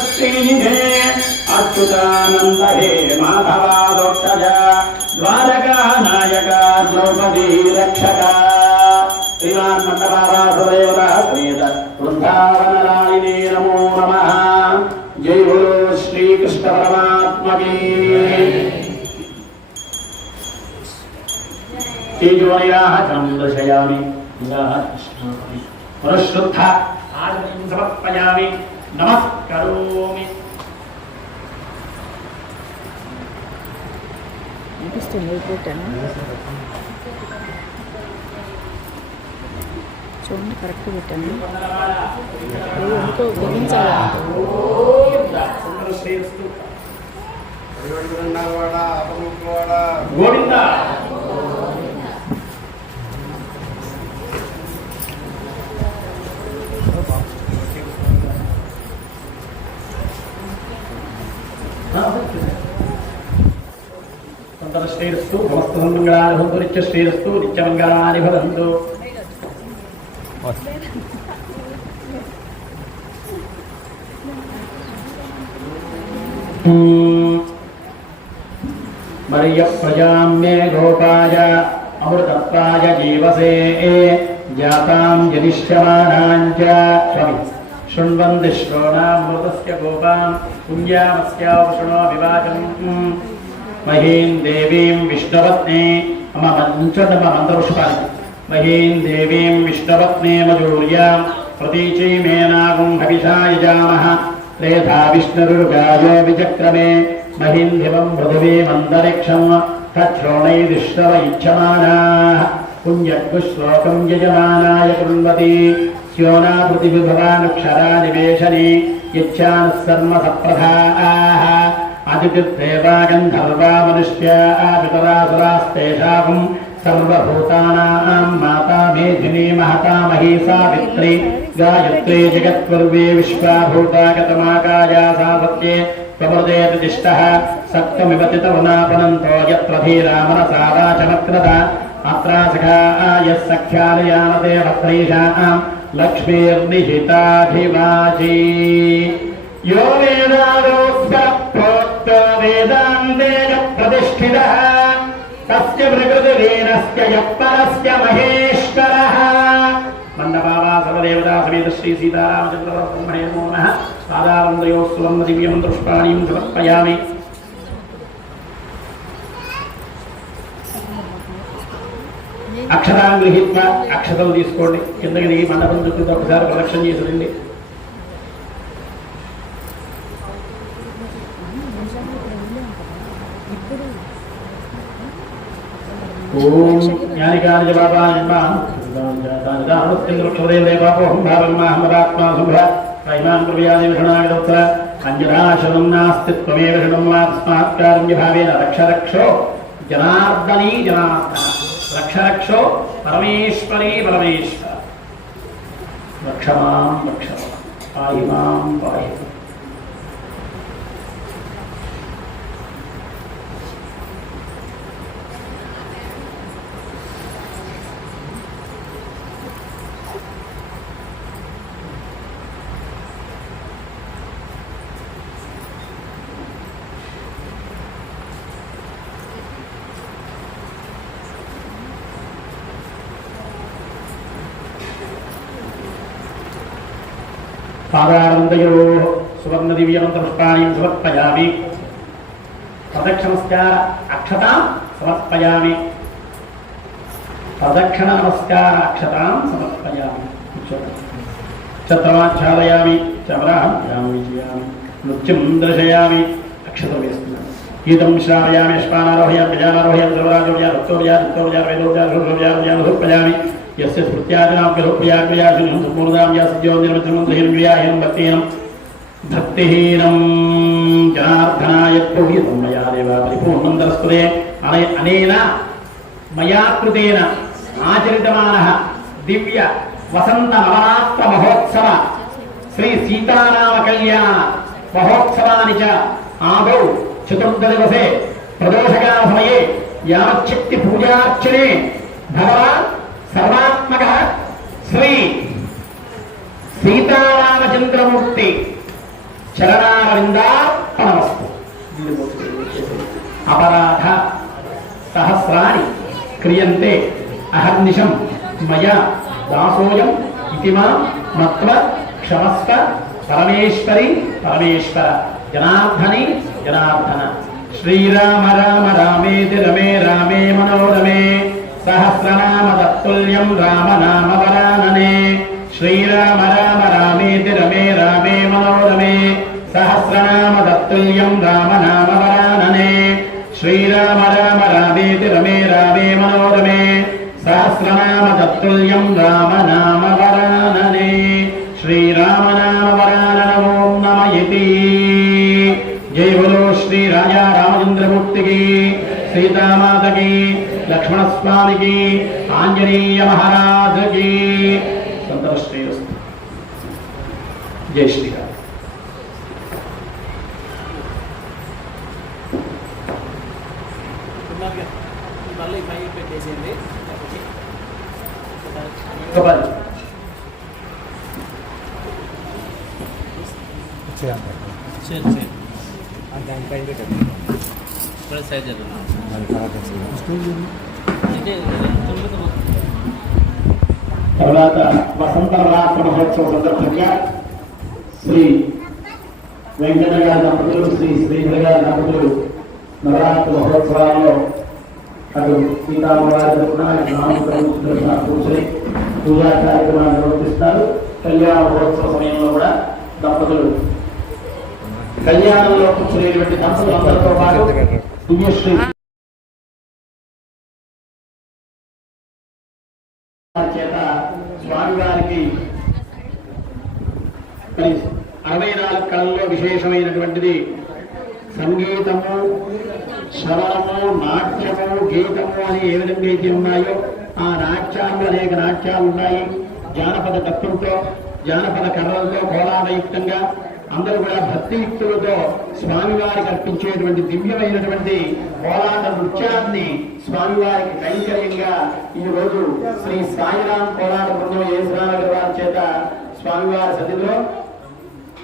अच्युतानंद हे माधवादोक्षज द्वारका नायका द्रौपदी रक्षका श्रीमान मंडपावासुदेवता श्रीद वृंदावनरायिने नमो नमः जय बोलो श्री कृष्ण परमात्मा की तेजोनिराहतं दर्शयामि पुनश्रुद्ध आर्तिं समर्पयामि नमः करोमि చూడండి కరెక్ట్ పెట్టాను ఎందుకో బిగించాలి గోవింద శ్రేయస్సు సమస్త మంగళాని భవంతు నిత్య శ్రేయస్సు నిత్యమంగళాని భవంతు मर्य प्रजां मे गोपाय अमृतत्वाय जीवसे जातां जनिष्यमानां च शृण्वन्ति श्रोणामृतस्य गोपां पुण्यामस्यावशुणो विवाचम् महीं देवीं विष्णुपत्नी मम मन्त्रपुष्पाणि महीं देवीं विष्णुपत्नी मजूर्यां प्रतीचीमेनागुं हविषा यजामः त्रेधा विष्णुरुगायो विचक्रमे महिन्दिवं पृथिवीमन्तरिक्षं तच्छ्रोणैर्विष्णव इच्छमानाः पुण्यश्लोकं यजमानाय कृण्वति स्योना पृथिविभवानुक्षरा निवेशनि यच्छानः सर्वसप्रधाः अतिथिर्देवा गन्धर्वा मनुष्या पितरासुरास्तेषां सर्वभूतानां माता मेधिनी महता मही सावित्री गायत्री जगत्पूर्वे विश्वाभूतागतमाकाया सा सत्ये प्रमृदे प्रतिष्ठः सप्तमिवति तरुणापनन्तो यत्र धीरामनसा वाचमक्रता अत्रासखा यः सख्यालयामते भद्रैषां लक्ष्मीर्निहिताधिवाची यो वेदारोऽस्य प्रोक्तो वेदान्ते प्रतिष्ठितः तस्य प्रकृतिरेनस्य यः परस्य महेश्वरः मंडपावा सर्वदेवता समेत श्री सीतारामचंद्र ब्रह्मणे नमो नमः पादारंदयोः सुवर्ण दिव्यं पुष्पाणिं समर्पयामि అక్షరాన్ని గృహీత్వ అక్షతలు తీసుకోండి కిందకి దిగి మండపం చుట్టూ ఒకసారి ప్రదక్షిణ చేసిరండి ఓం జ్ఞానికాని బాబాయ పాపోహం భావన్మాహమరాత్మా శుభ వైమాన్ ప్రవ్యాది విషణాగతోత్తర అంజనాశనం నాస్తి త్వమేవ శరణం వా తస్మాత్కార్య భావేన రక్ష రక్షో జనార్దనీ జనార్దన रक्ष रक्षो परमेश्वरी परमेश्वर रक्ष पाहि मां पाहि पादारंदयोः सुवर्ण दिव्यमंत्रपुष्पाणिं समर्पयामि प्रदक्षिणनमस्कार अक्षतां समर्पयामि प्रदक्षिण नमस्कार अक्षतां समर्पयामि छत्रमाच्छादयामि चमरामि नृत्यं दर्शयामि अक्षतं वेस्तुम् गीतं श्रावयामि अश्वानारोहयामि गजानारोहयामि सर्वराजोपयामि भक्तोपयामि धूपयामि यस्य स्मृत्यादिनां विलोक्रियाक्रियाशून्यं सम्पूर्णां या सद्यो निर्मितमन्त्रहीनं क्रियाहीनं भक्तिहीनं जनार्दनाय प्रभूतं मया देवा परिपूर्णं दरस्पदे अनेन मया कृतेन आचरितमानः दिव्य वसन्त नवरात्र महोत्सव श्री सीताराम कल्याण महोत्सवानि च आदौ चतुर्दशदिवसे प्रदोषकाल समये यावच्छक्ति पूजार्चने भगवान् सर्वात्मक श्री सीतारामचंद्रमूर्ति चरणारविंदार्पणमस्तु अपराध सहस्राणि क्रियन्ते अहर्निशं मया दासोऽयं इति मां मत्वा क्षमस्व परमेश्वरी परमेश्वर जनार्दनी जनार्दन श्रीराम राम रामेति रमे रामे मनोरमे सहस्रनाम तत्तुल्यं राम नाम वरानने श्रीराम राम रामेति रमे रामे मनोरमे सहस्रनाम तत्तुल्यं राम नाम वरानने श्रीराम राम रामेति रमे रामे मनोरमे सहस्रनाम तत्तुल्यं राम नाम वरानने श्रीराम नाम वरानन ओम नमः इति जय बोलो श्री राजा रामचंद्रमूर्ति की सीता माता की लक्ष्मण स्वामी की आंजनेय महाराज की संतोषी जय श्री राम తర్వాత వసంత నవరాత్రి మహోత్సవ సందర్భంగా శ్రీ వెంకట గారి దంపతులు శ్రీ శ్రీధర్ గారి దంపతులు నవరాత్రి మహోత్సవాల్లో అటు సీతారామవారి తరఫున కూర్చొని పూజా కార్యక్రమాన్ని నిర్వర్తిస్తారు. కళ్యాణ మహోత్సవ సమయంలో కూడా దంపతులు కళ్యాణంలో కూర్చునేటువంటి దంపతులందరితో పాటు దివ్యశ్రీ చేత స్వామివారికి 64 కళల్లో విశేషమైనటువంటిది సంగీతము, శ్రవణము, నాట్యము, గీతము అని ఏ విధంగా అయితే ఉన్నాయో ఆ నాట్యాలు అనేక నాట్యాలు ఉన్నాయి. జానపద తత్వంతో జానపద కళలతో కోలాహలయుక్తంగా అందరూ కూడా భక్తియుక్తులతో స్వామివారికి అర్పించేటువంటి దివ్యమైనటువంటి కోలాట నృత్యాన్ని స్వామివారికి కైంకర్యంగా ఈ రోజు శ్రీ సాయిరాం కోలాట బృందం ఏసురానగర్ వారి చేత స్వామివారి సన్నిధిలో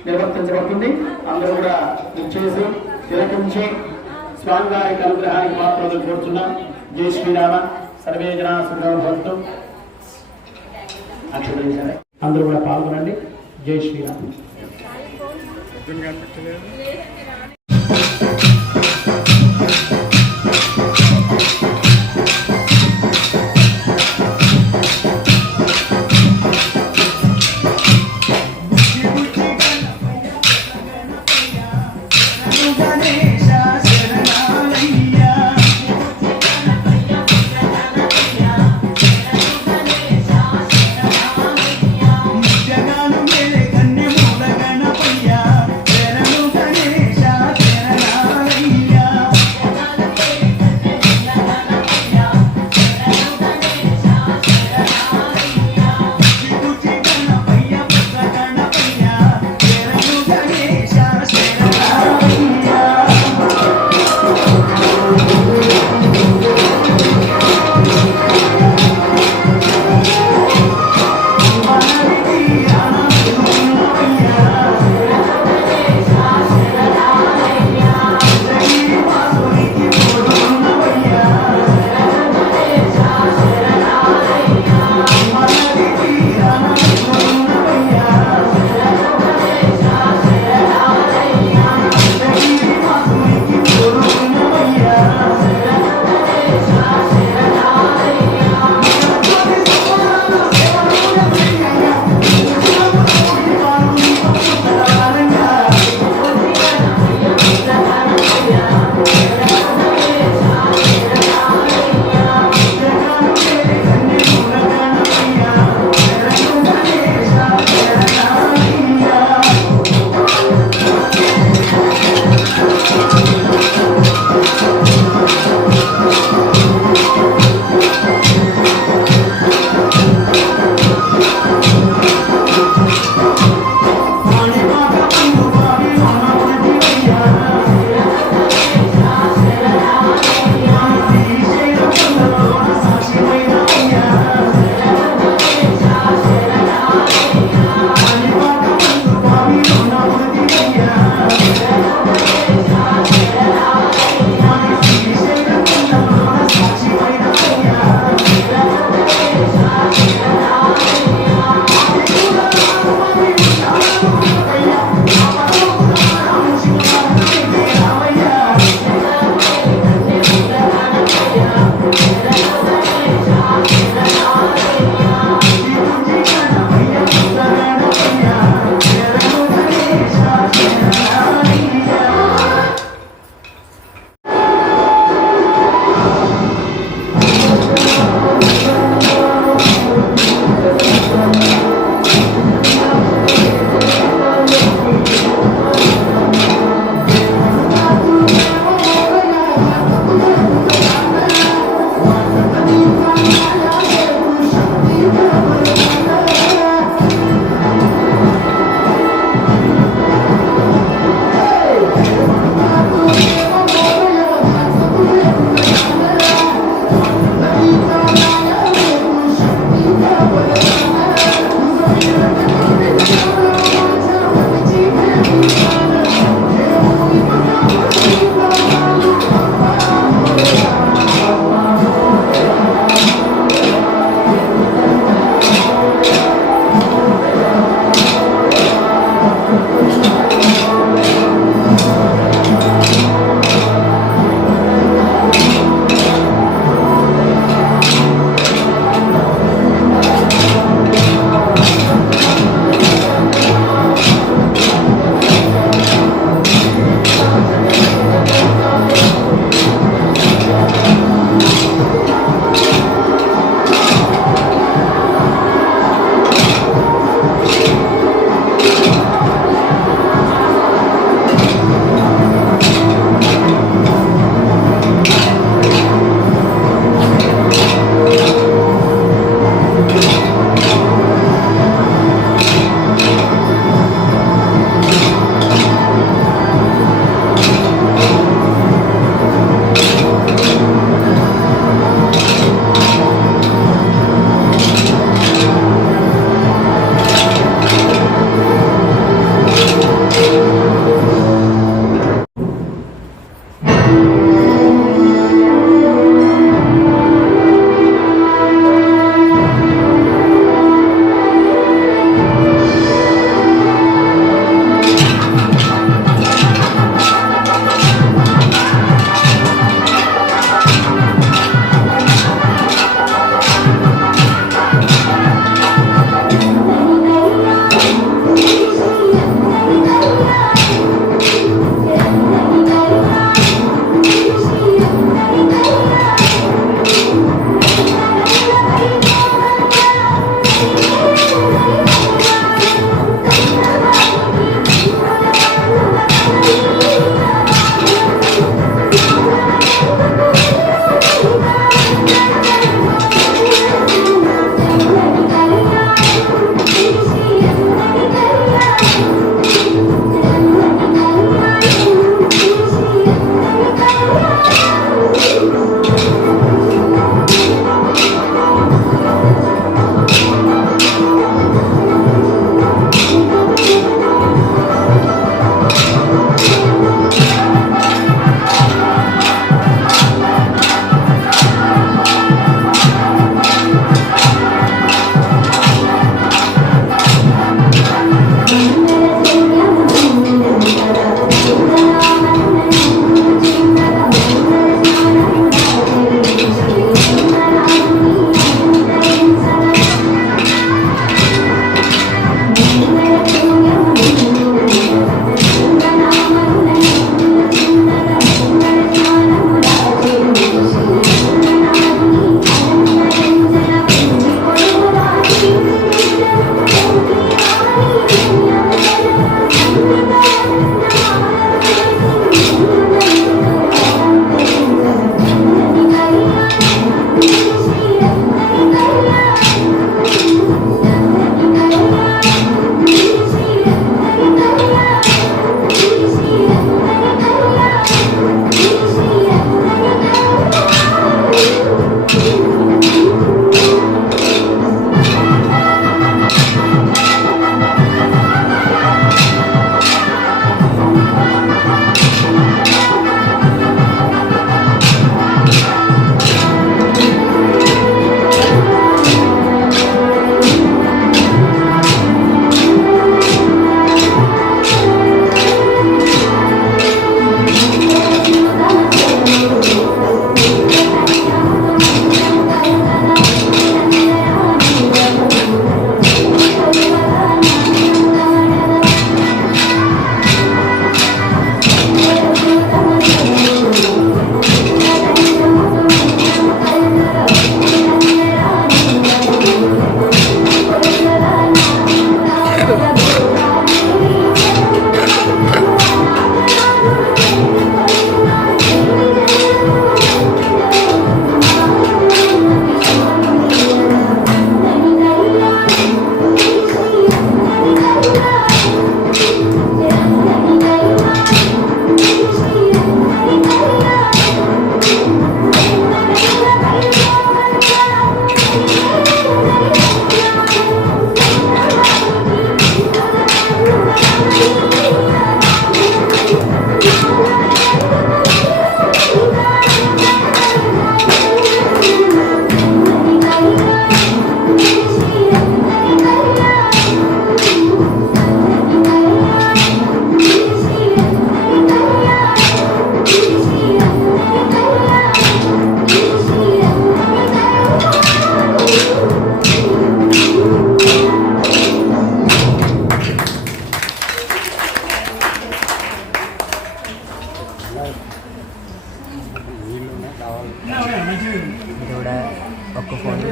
నిర్వర్తించబడుతుంది. అందరూ కూడా చేసి తిలకించి స్వామివారికి అనుగ్రహానికి మాత్రం కోరుతున్నాం. జై శ్రీరామ. సర్వే జనా సుఖినో భవంతు. అక్షరించాలి. అందరూ కూడా పాల్గొనండి. జై శ్రీరామ్. గణపయ్య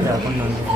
లేకుండా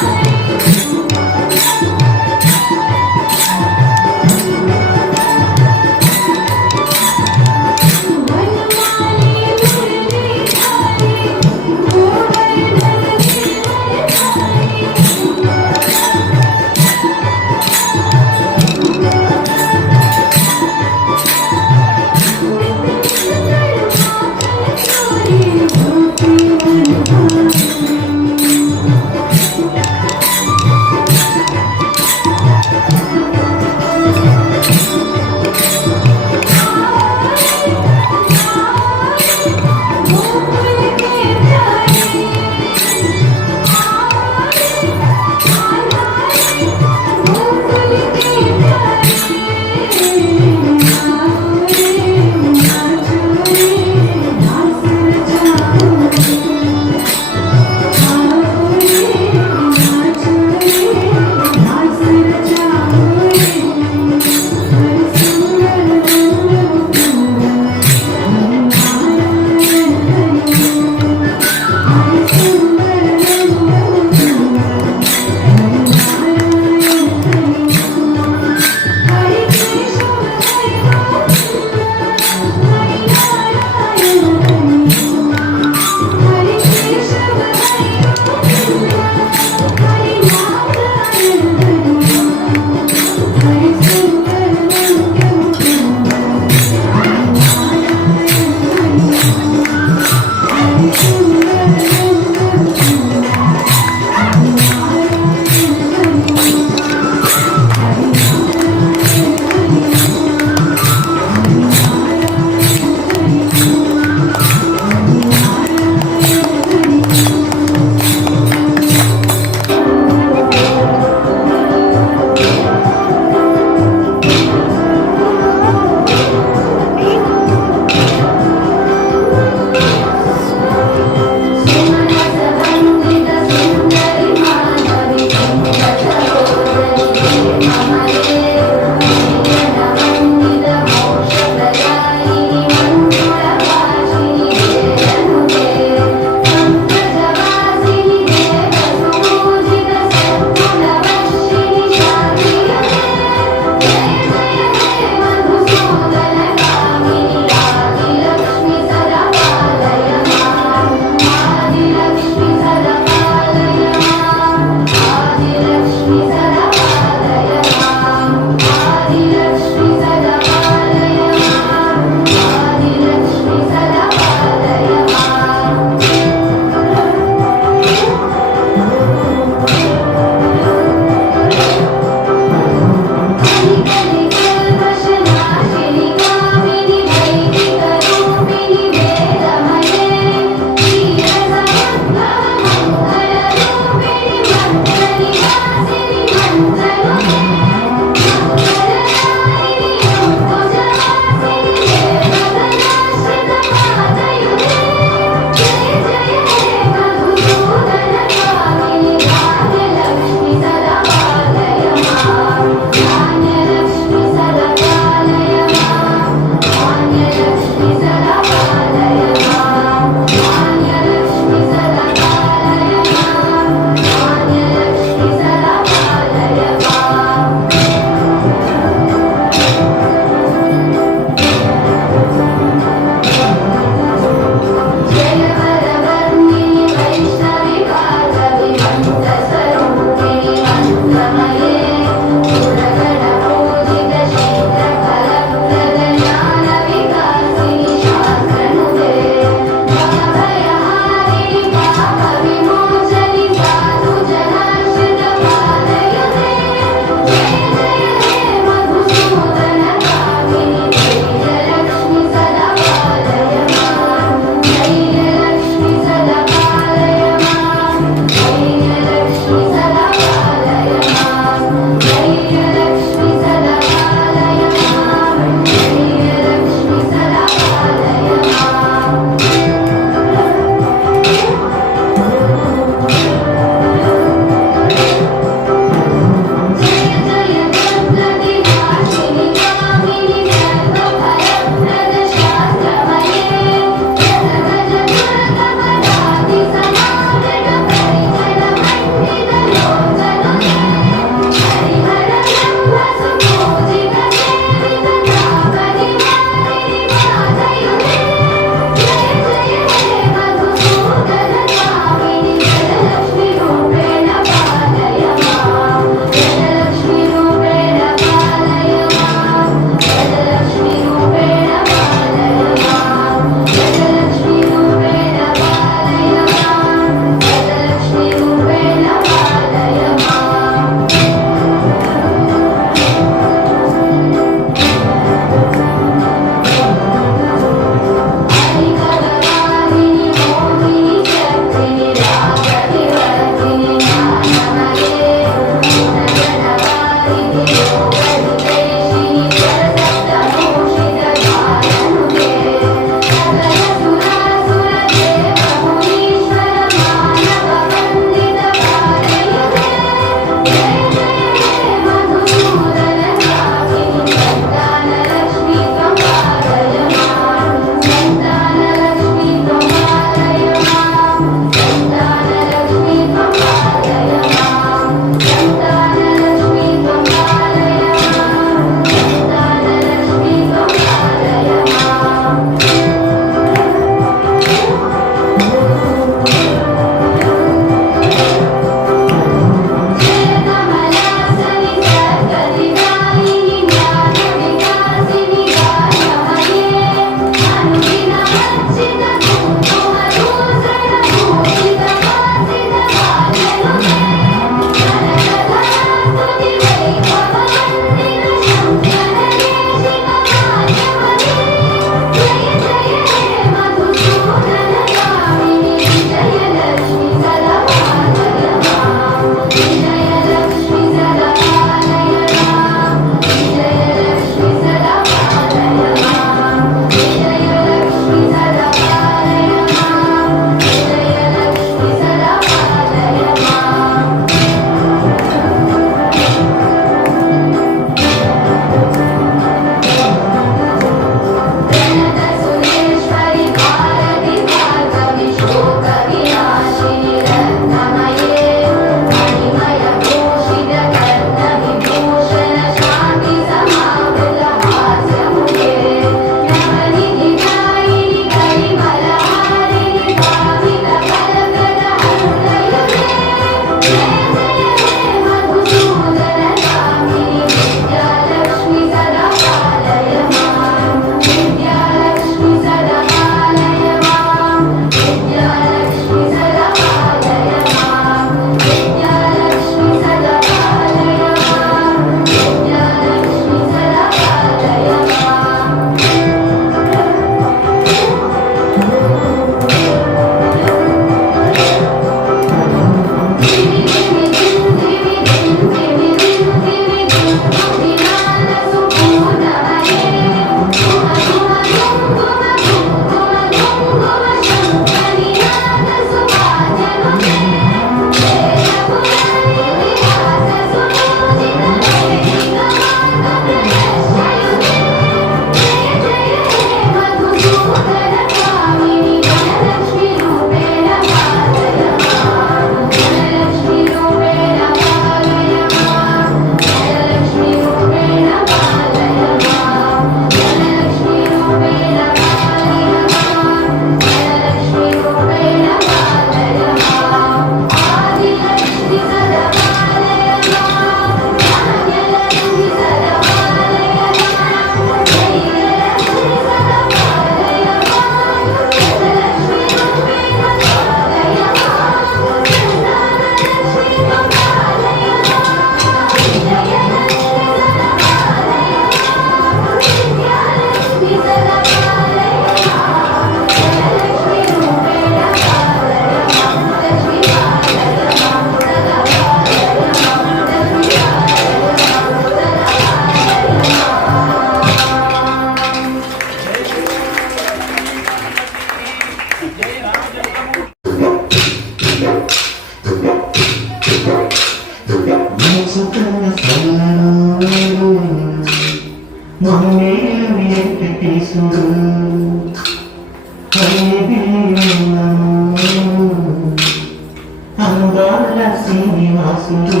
అందాల శ్రీనివాసుడు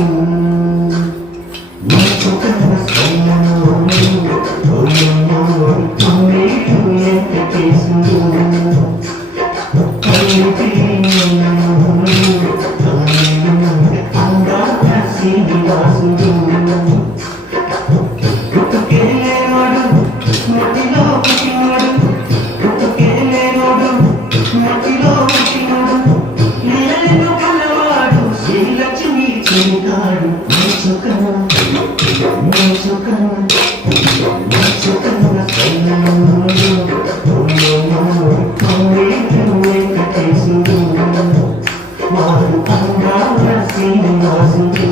వెంకటేశుడు అందాల శ్రీనివాసుడు పుట్టుకెళ్ళేవాడు మట్టిలో పుట్టినాడు పుట్టుకెళ్ళేవాడు మట్టిలో పుట్టినాడు నేలను కలవాడు శ్రీలక్ష్మి చెందాడు వెంకటేశుడు వాడు అందాల శ్రీనివాసుడు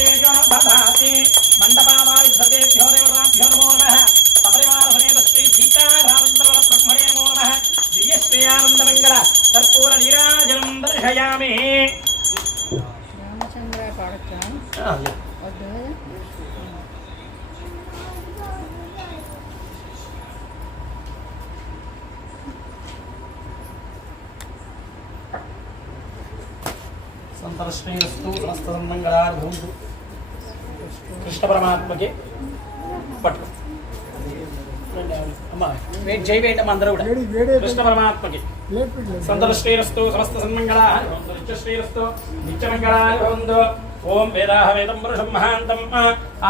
तेजो दधाति मंडपावायुधतेभ्यो देवताभ्यो नमो नमः सपरिवार समेत श्री सीतारामेन्द्र ब्रह्मणे नमो नमः दिव्य श्रेयानंदमंगल कर्पूर नीराजनं दर्शयामि రామచంద్ర పాడక संतरश्रीरस्तु समस्तसन्मंगलार्भूतु कृष्ण परमात्मा के पट्టు అమ్మా వెయిట్ చేయి వెయిట్ అమ్మ అందరూ కూడా కృష్ణ పరమాత్మకి సంతరశ్రీరస్తు సమస్త సన్మంగళాః నిత్యశ్రీరస్తు నిత్యమంగళాని భవంతు ఓం వేదాః వేదం పురుషం మహాంతం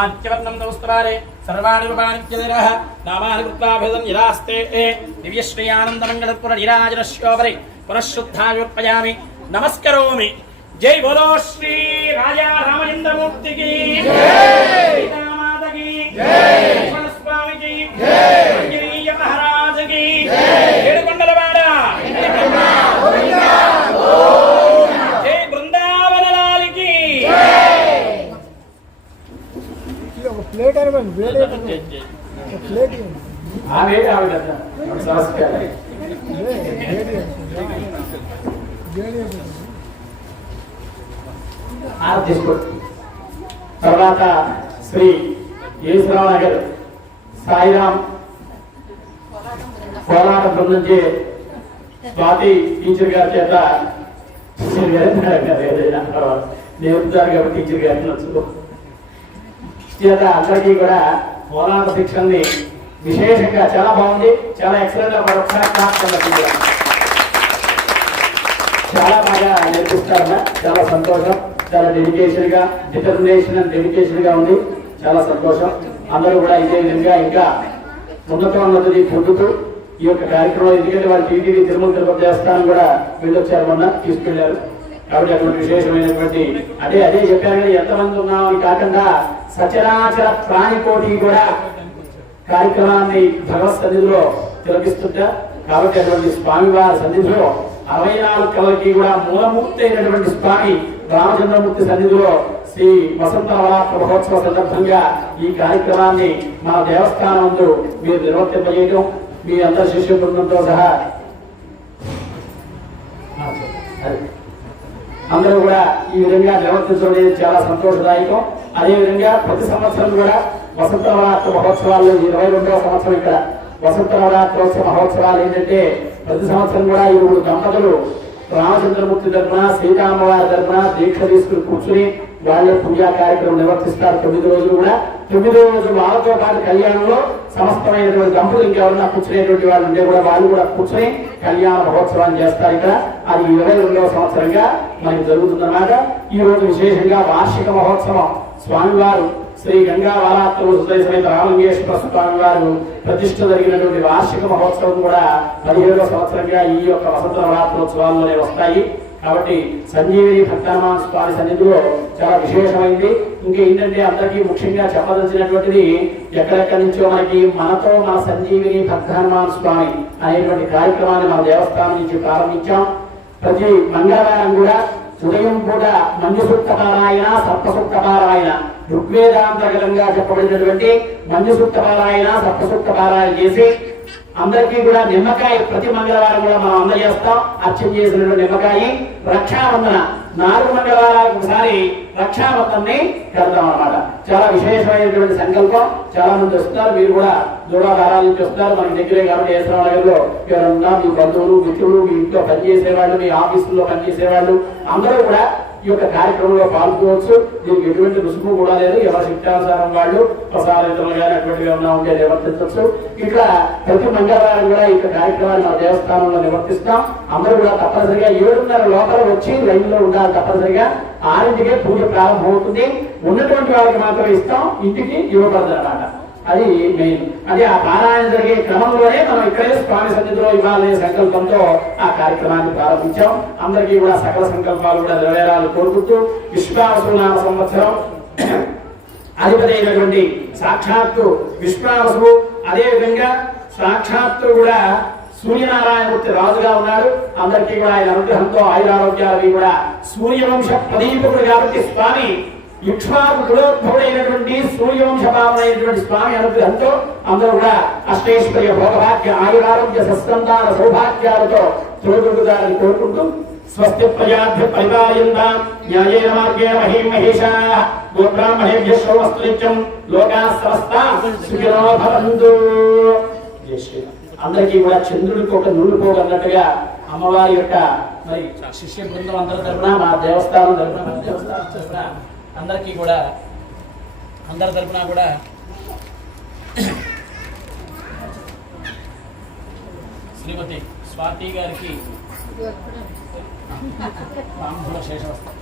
ఆద్యవర్ణం నమస్కారే సర్వాణి రూపానిత్యదిరః నామాని కృత్వా భేదం యదాస్తే దివ్యశ్రీ ఆనందమంగళపుర నీరాజనస్యోపరి పునఃశుద్ధాయుర్పయామి నమస్కరోమి जय बोलो श्री राजा रामचंद्र मूर्ति की जय, सीता माता की जय, लक्ष्मण स्वामी की जय, अंजनीय महाराज की जय, ఏడుకొండలవాడ जय బృందావన లాలికి జై ప్లేట్ అరవండి వేరే ప్లేట్ ఆవేది ఆవేద నమస్కారం తర్వాత శ్రీ ఈశ్వరరావు నగర్ సాయిరాం కోలాట బృందం చే స్వాతి టీచర్ గారి చేత నేర్పుతారు కాబట్టి టీచర్ గారికి నచ్చు చేత అందరికీ కూడా కోలాట శిక్షణని విశేషంగా చాలా బాగుంది, చాలా ఎక్సలెంట్ గా మరొకసారి చాలా బాగా నేర్పిస్తారు, చాలా సంతోషం, చాలా డెడికేషన్ గా డిటర్మినేషన్ అండ్ డెడికేషన్ గా ఉంది, చాలా సంతోషం. అందరూ కూడా ఇదే విధంగా ఇంకా ఉన్నతోన్నతిని పొందుతూ ఈ యొక్క కార్యక్రమం, ఎందుకంటే వాళ్ళు టీటీడీ తిరుమల తిరుపతి దేవస్థానం కూడా వెళ్ళొచ్చారు, మొన్న తీసుకెళ్లారు కాబట్టి అటువంటి విశేషమైనటువంటి అదే చెప్పారు కదా, ఎంతమంది ఉన్నామని కాకుండా సచరాచర ప్రాణికోటి కూడా కార్యక్రమాన్ని భగవత్ సన్నిధిలో తిలకిస్తుంటా. కాబట్టి అటువంటి స్వామివారి సన్నిధిలో 64 కళలకి కూడా మూలమూర్తి అయినటువంటి స్వామి రామచంద్రమూర్తి సన్నిధిలో శ్రీ వసంత నవరాత్రి మహోత్సవ సందర్భంగా ఈ కార్యక్రమాన్ని మన దేవస్థానం ముందు మీరు నిర్వర్తింపజేయడం, మీ అందరి శిష్య బృందంతో సహా అందరూ కూడా ఈ విధంగా నిర్వర్తించడం అనేది చాలా సంతోషదాయకం. అదేవిధంగా ప్రతి సంవత్సరం కూడా వసంత నవరాత్రి మహోత్సవాల్లో 22వ సంవత్సరం ఇక్కడ వసంత నవరాత్రోత్సవ మహోత్సవాలు ఏంటంటే ప్రతి సంవత్సరం కూడా 7 దంపతులు రామచంద్రమూర్తి తరపున సీతామ్మవారి తరపున దీక్ష తీసుకుని కూర్చుని వాళ్ళే పూజా కార్యక్రమం నిర్వర్తిస్తారు. 9 రోజులు కూడా 9 రోజులు వాళ్ళతో పాటు కళ్యాణంలో సమస్తమైనటువంటి దంపతులు ఇంకెవరన్నా కూర్చునేటువంటి వాళ్ళు ఉంటే కూడా వాళ్ళు కూడా కూర్చొని కళ్యాణ మహోత్సవాన్ని చేస్తారు. ఇక్కడ అది 22వ సంవత్సరంగా మనకి జరుగుతుందన్నమాట. ఈ రోజు విశేషంగా వార్షిక మహోత్సవం స్వామివారు శ్రీ గంగా వారాత్మ సుదయ సమేత రామలింగేశ్వర స్వామి వారు ప్రతిష్ఠ జరిగినటువంటి వార్షిక మహోత్సవం కూడా 17వ సంవత్సరంగా ఈ యొక్క వసంత నవరాత్రోత్సవాల్లోనే వస్తాయి. కాబట్టి సంజీవిని భక్తహనుమాన్ స్వామి సన్నిధిలో చాలా విశేషమైంది. ఇంకేంటంటే అందరికీ ముఖ్యంగా చెప్పదలిచినటువంటిది, ఎక్కడెక్కడి నుంచో మనతో మన సంజీవిని భక్తహనుమాన్ స్వామి అనేటువంటి కార్యక్రమాన్ని మన దేవస్థానం నుంచి ప్రారంభించాం. ప్రతి మంగళవారం కూడా ఉదయం పూట మంజుసూక్త పారాయణ, సప్తసూక్త పారాయణ, ఋగ్వేదాంతర్గతంగా చెప్పబడినటువంటి మంజుసూక్త పారాయణ, సప్తసూక్త పారాయణ చేసి అందరికీ కూడా నిమ్మకాయ ప్రతి మంగళవారం కూడా మనం అందజేస్తాం. అర్చన చేసినటువంటి నిమ్మకాయ రక్షాబంధన 4 మంగళవారాలకు ఒకసారి రక్షాబంధన్ని కడతాం అన్నమాట. చాలా విశేషమైనటువంటి సంకల్పం. చాలా మంది వస్తున్నారు, మీరు కూడా దూరాధారాల నుంచి వస్తున్నారు, మనకి దగ్గరే కాబట్టి ఈశ్వరరావు నగర్లో ఎవరన్నా మీ బంధువులు, మిత్రులు, మీ ఇంట్లో పనిచేసేవాళ్ళు, మీ ఆఫీసుల్లో పనిచేసేవాళ్ళు అందరూ కూడా ఈ యొక్క కార్యక్రమంలో పాల్గొనవచ్చు. దీనికి ఎటువంటి రుసుము కూడా లేదు. ఎవరి శిక్షానుసారం వాళ్ళు ప్రసాదితులు కానీ అటువంటివి ఏమన్నా ఉంటే నిర్వర్తించవచ్చు. ఇట్లా ప్రతి మంగళవారం కూడా ఈ కార్యక్రమాన్ని మన దేవస్థానంలో నిర్వర్తిస్తాం. అందరూ కూడా తప్పనిసరిగా 7:30 లోపల వచ్చి లైన్లో ఉండాలి. తప్పనిసరిగా 6ంటికే పూజ ప్రారంభమవుతుంది. ఉన్నటువంటి వాళ్ళకి మాత్రం ఇస్తాం, ఇంటికి ఇవ్వబడదు అన్నమాట. అది మెయిన్. అదే ఆ పారాయణ జరిగే క్రమంలోనే మనం ఇక్కడే స్వామి సన్నిధిలో ఇవ్వాలనే సంకల్పంతో ఆ కార్యక్రమాన్ని ప్రారంభించాం. అందరికీ కూడా సకల సంకల్పాలు కూడా నెరవేరాలని కోరుకుంటూ విశ్వావసునామ సంవత్సరం అధిపతి అయినటువంటి సాక్షాత్తు విశ్వావసువు, అదేవిధంగా సాక్షాత్తు కూడా సూర్యనారాయణమూర్తి రాజుగా ఉన్నాడు. అందరికీ కూడా ఆయన అనుగ్రహంతో ఆయురారోగ్యాలవి కూడా సూర్యవంశ ప్రదీపకుడు కాబట్టి స్వామి ఇక్ష్వాకు కులోద్భవుడైనటువంటి సూర్యవంశపావనైనటువంటి స్వామి అనుగ్రహంతో అందరూ కూడా అష్టైశ్వర్య భోగభాగ్య ఆయురారోగ్య సస్కందాన సౌభాగ్యాలతో త్రోగులుగాలని కోరుకుంటూ స్వస్తి ప్రజాభ్య పరిపాలయంతాం న్యాయేన మార్గేణ మహీం మహేషాః గోబ్రాహ్మణేభ్యః శుభమస్తు నిత్యం లోకాః సమస్తాః సుఖినో భవంతు. జై శ్రీరామ్. అందరికీ కూడా చంద్రుడికి ఒక నూలు పోగన్నట్టుగా అమ్మవారి యొక్క మరి శిష్య బృందం అందరి తరపున మా దేవస్థానం తరపున అందరికీ కూడా అందరి తరపున కూడా శ్రీమతి స్వాతి గారికి తాంబూల శేషవస్త్రం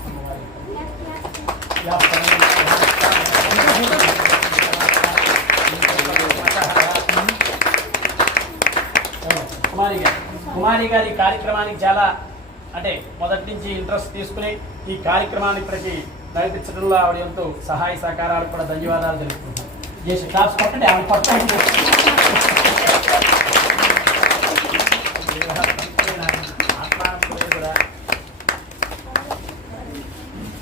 కుమారి గారి కార్యక్రమానికి చాలా అంటే మొదటి నుంచి ఇంట్రెస్ట్ తీసుకుని ఈ కార్యక్రమాన్ని ప్రతి నడిపించడంలో ఆవిడ ఎంతో సహాయ సహకారాలకు కూడా ధన్యవాదాలు తెలుపుకుంటాం. చేసి క్లాప్స్ కొట్టండి ఆవిడ కొట్టండి.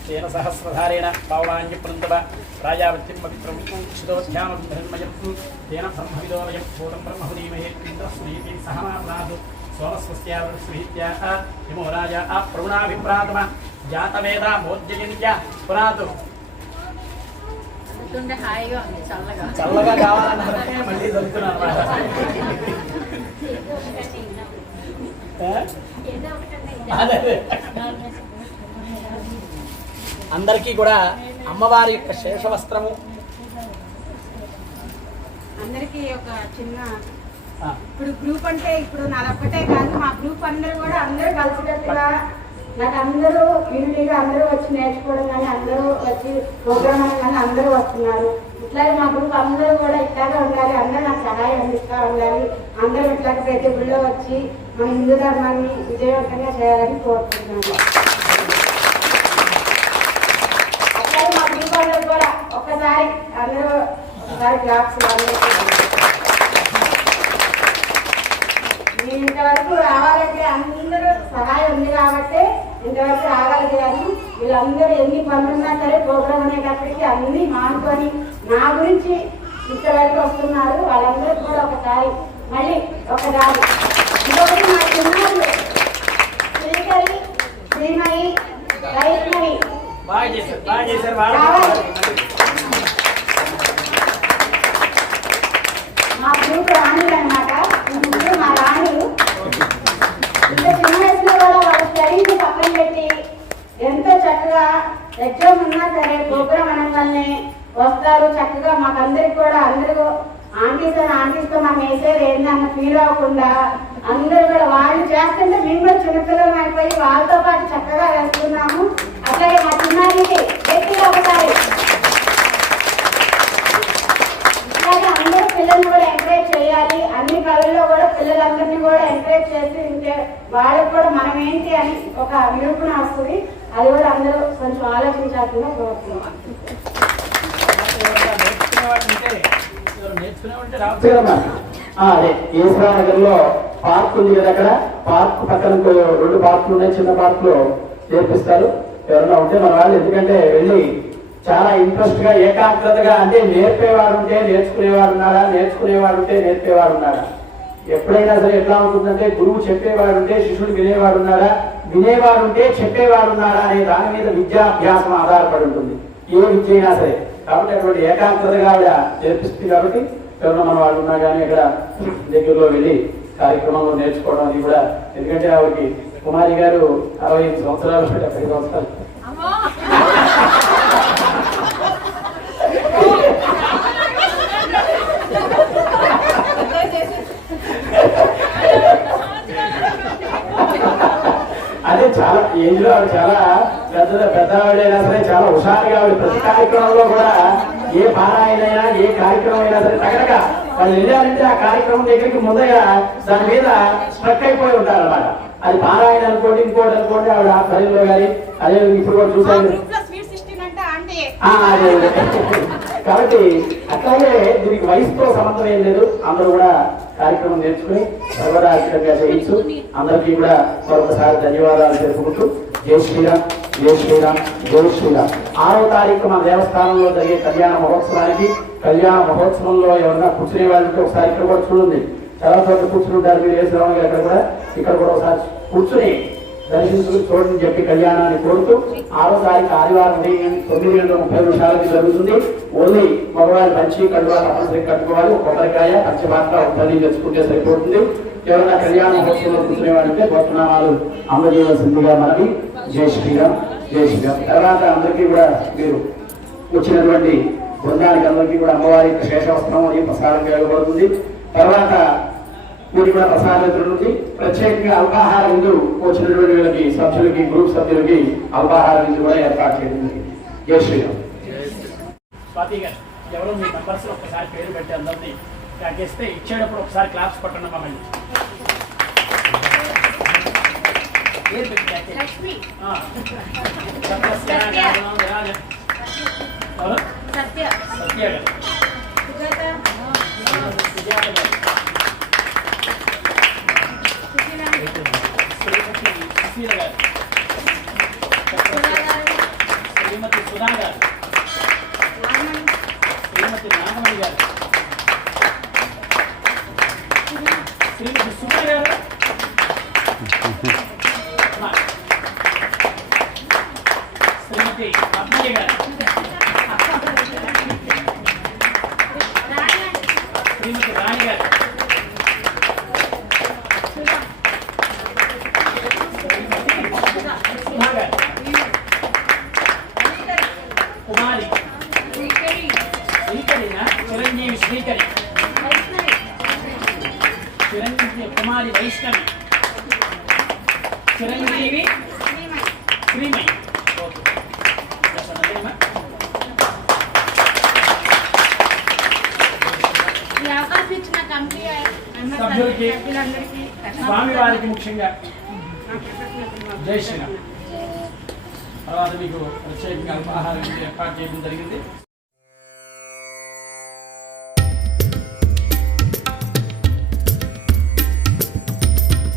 తేన సహస్రధారేణ పావనాన్య పృందవ రాజావత్యం పవిత్రం శిరోధ్యానం ధర్మయం తేన బ్రహ్మవిదోమయం భూతం బ్రహ్మహుదీమహే ఇంద్రస్మీతి సహమానాదు సోమస్వస్యావృశ్రీత్యా యమో రాజా ప్రవణాభిప్రాతమ జాతవేద మోద్యయంత్య పురాతు. చల్లగా కావాలన్నారంటే మళ్ళీ దొరుకుతున్నాను అన్నమాట. అందరికీ కూడా అమ్మవారి యొక్క శేషవస్త్రము అందరికీ ఒక చిన్న ఇప్పుడు గ్రూప్ అంటే ఇప్పుడు నాదొక్కటే కాదు మా గ్రూప్ అందరూ కూడా అందరూ కలిసికట్టుగా నాకు అందరూ యూనిటీగా అందరూ వచ్చి నేర్చుకోవడం కానీ అందరూ వచ్చి ప్రోగ్రామ్ కానీ అందరూ వస్తున్నారు. ఇట్లాగే మా గ్రూప్ అందరూ కూడా ఇట్లాగే ఉండాలి, అందరూ నాకు సహాయం అందిస్తూ ఉండాలి. అందరూ ఇట్లాగే ప్రతి గుళ్ళో వచ్చి మన హిందూ ధర్మాన్ని విజయవంతంగా చేయాలని కోరుకుంటున్నాను. అట్లాగే మా గ్రూప్ అందరూ కూడా ఒక్కసారి అందరూ ఒకసారి క్లాప్స్ ఇంతవరకు రావాలంటే అందరూ సహాయం ఉంది కాబట్టి ఇంతవరకు రాగలిగాను. వీళ్ళందరూ ఎన్ని పనులున్నా సరే ప్రోగ్రామ్ అనేటప్పటికీ అన్ని మానుకొని నా గురించి ఇంతవరకు వస్తున్నారు. వాళ్ళందరూ కూడా ఒకసారి మళ్ళీ ఒకసారి ఇంకొకటి మా చిన్నారులు శ్రీకరి శ్రీమయి వైష్ణవి మా గ్రూప్ రాణులు అనమాట. మా రాణులు ఇంత చిన్న వయసులో కూడా వాళ్ళ స్టడీని పక్కన పెట్టి ఎంతో చక్కగా ఎగ్జామ్ ఉన్నా సరే ప్రోగ్రామ్ అనగానే వస్తారు చక్కగా. మాకందరికి కూడా అందరూ ఆంటీస్తో మనం వేసేది ఏంటన్న ఫీల్ అవ్వకుండా అందరూ కూడా వాళ్ళు చేస్తుంటే మేము కూడా చిన్నపిల్లలు అయిపోయి వాళ్ళతో పాటు చక్కగా వేస్తున్నాము. అట్లాగే మా చిన్నారికి గట్టిగా ఒకసారి ఇట్లాగే అందరూ పిల్లల్ని కూడా ఎంకరేజ్ చేయాలి. అన్ని కళల్లో కూడా పిల్లలందరినీ కూడా ఎంకరేజ్ చేసి ఉంటే వాళ్ళకి కూడా మనం ఏంటి అని ఒక నిరూపణ వస్తుంది. అది కూడా అందరూ కొంచెం ఆలోచించాల్సిందిగా కోరుతున్నాం. అదే ఈశ్వరనగర్ లో పార్క్ ఉంది కదా, అక్కడ పార్క్ పక్కన 2 పార్కులు ఉన్నాయి. చిన్న పార్క్ లో నేర్పిస్తారు ఎవరైనా ఉంటే మన వాళ్ళు. ఎందుకంటే వెళ్ళి చాలా ఇంట్రెస్ట్ గా ఏకాగ్రతగా అంటే నేర్పేవాడు ఉంటే నేర్చుకునేవాడు ఉన్నాడా, నేర్చుకునేవాడు ఉంటే నేర్పేవాడు ఉన్నాడా. ఎప్పుడైనా సరే ఎట్లా ఉంటుందంటే గురువు చెప్పేవాడు ఉంటే శిష్యుడు వినేవాడు ఉన్నాడా, వినేవాడు ఉంటే చెప్పేవాడు ఉన్నాడా అనే దాని మీద విద్యాభ్యాసం ఆధారపడి ఉంటుంది ఏ విద్య అయినా సరే. కాబట్టి అటువంటి ఏకాగ్రతగా ఆవిడ నేర్పిస్తుంది. కాబట్టి ఎవరైనా మన వాళ్ళు ఉన్నా కానీ ఇక్కడ దగ్గరలో వెళ్ళి కార్యక్రమంలో నేర్చుకోవడం అది కూడా. ఎందుకంటే ఆవిడకి కుమారి గారు 65 సంవత్సరాలు 70 సంవత్సరాలు అదే చాలా ఏజ్ లో ఆవిడ చాలా పెద్ద ఆవిడైనా సరే చాలా హుషారుగా ఆవిడ ప్రతి కార్యక్రమంలో కూడా ఏ పారాయణైనా ఏ కార్యక్రమం అయినా సరే తగడగా వాళ్ళు వెళ్ళారంటే ఆ కార్యక్రమం దగ్గరికి ముందగా దాని మీద స్ట్రక్ అయిపోయి ఉంటారు అనమాట. అది పారాయణ అనుకోండి ఇంకోటి అనుకోండి ఆవిడ ఆ శరీరంలో కానీ అదే ఇప్పుడు కూడా చూసాను. కాబట్టి అట్లాగే దీనికి వయసుతో సంబంధం ఏం లేదు. అందరూ కూడా కార్యక్రమం నేర్చుకుని సర్వరాశికంగా చేయొచ్చు. అందరికీ కూడా మరొకసారి ధన్యవాదాలు తెలుపుకుంటూ జై శ్రీరామ్, జై శ్రీరామ్, జై శ్రీరామ్. 6వ తారీఖు మన దేవస్థానంలో జరిగే కళ్యాణ మహోత్సవానికి, కళ్యాణ మహోత్సవంలో ఎవరైనా కూర్చునే వాళ్ళకి ఒకసారి ఇక్కడ కూడా చూడండి. చాలా చోట్ల కూర్చుని ఉంటారు మీరు, ఏ శ్రవణ గారు ఇక్కడ కూడా ఒకసారి కూర్చుని దర్శించుకుని చూడని చెప్పి కళ్యాణాన్ని కోరుతూ 6వ తారీఖు ఆదివారం ఉదయం 9:30 జరుగుతుంది. ఓన్లీ మగవాళ్ళు పంచి కడువా తప్పనిసరి కట్టుకోవాలి. కొబ్బరికాయ, పంచపాత్ర, ఉత్తర్ని తెచ్చుకుంటే సరిపోతుంది. ఎవరైనా కళ్యాణ మహోత్సవంలో కూర్చునే వాళ్ళంటే గోత్రనామాలు అందజేయవలసిందిగా మనకి. జై శ్రీరామ్, జై శ్రీరామ్. తర్వాత అందరికీ కూడా మీరు వచ్చినటువంటి బృందానికి అందరికీ కూడా అమ్మవారి శేషవస్త్రం అని ప్రసాదం వేయబడుతుంది. తర్వాత వీటి కూడా ప్రసాదం నుండి ప్రత్యేకంగా అల్పాహార విందు వచ్చినటువంటి వీళ్ళకి సభ్యులకి, గ్రూప్ సభ్యులకి అల్పాహార విందు కూడా ఏర్పాటు చేయడం. జై శ్రీరామ్. స్వాతి గారు ఎవరో మీ నంబర్స్ ఒకసారి పేరు పెట్టి అందరినీ తాకేస్తే ఇచ్చేటప్పుడు ఒకసారి క్లాప్స్ పట్టండి మమ్మల్ని. పేరు పెట్టి సత్య గారు, సుజాత గారు, సుశీల గారు, శ్రీమతి సుధా గారు, శ్రీమతి నాగమణి గారు, శ్రీమతి సుమ గారు, శ్రీమతి పద్మయ్య గారు, శ్రీమతి రాణి గారు, సుమా గారు, కుమారి శ్రీకరినా, చిరంజీవి శ్రీకరి, చిరంజీవి కుమారి వైష్ణవి, చిరంజీవి శ్రీమయి. సభ్యులకి, స్వామివారికి ముఖ్యంగా జై శ్రీరామ్. తర్వాత మీకు ప్రత్యేకంగా ఆహారం ఏర్పాటు చేయడం జరిగింది.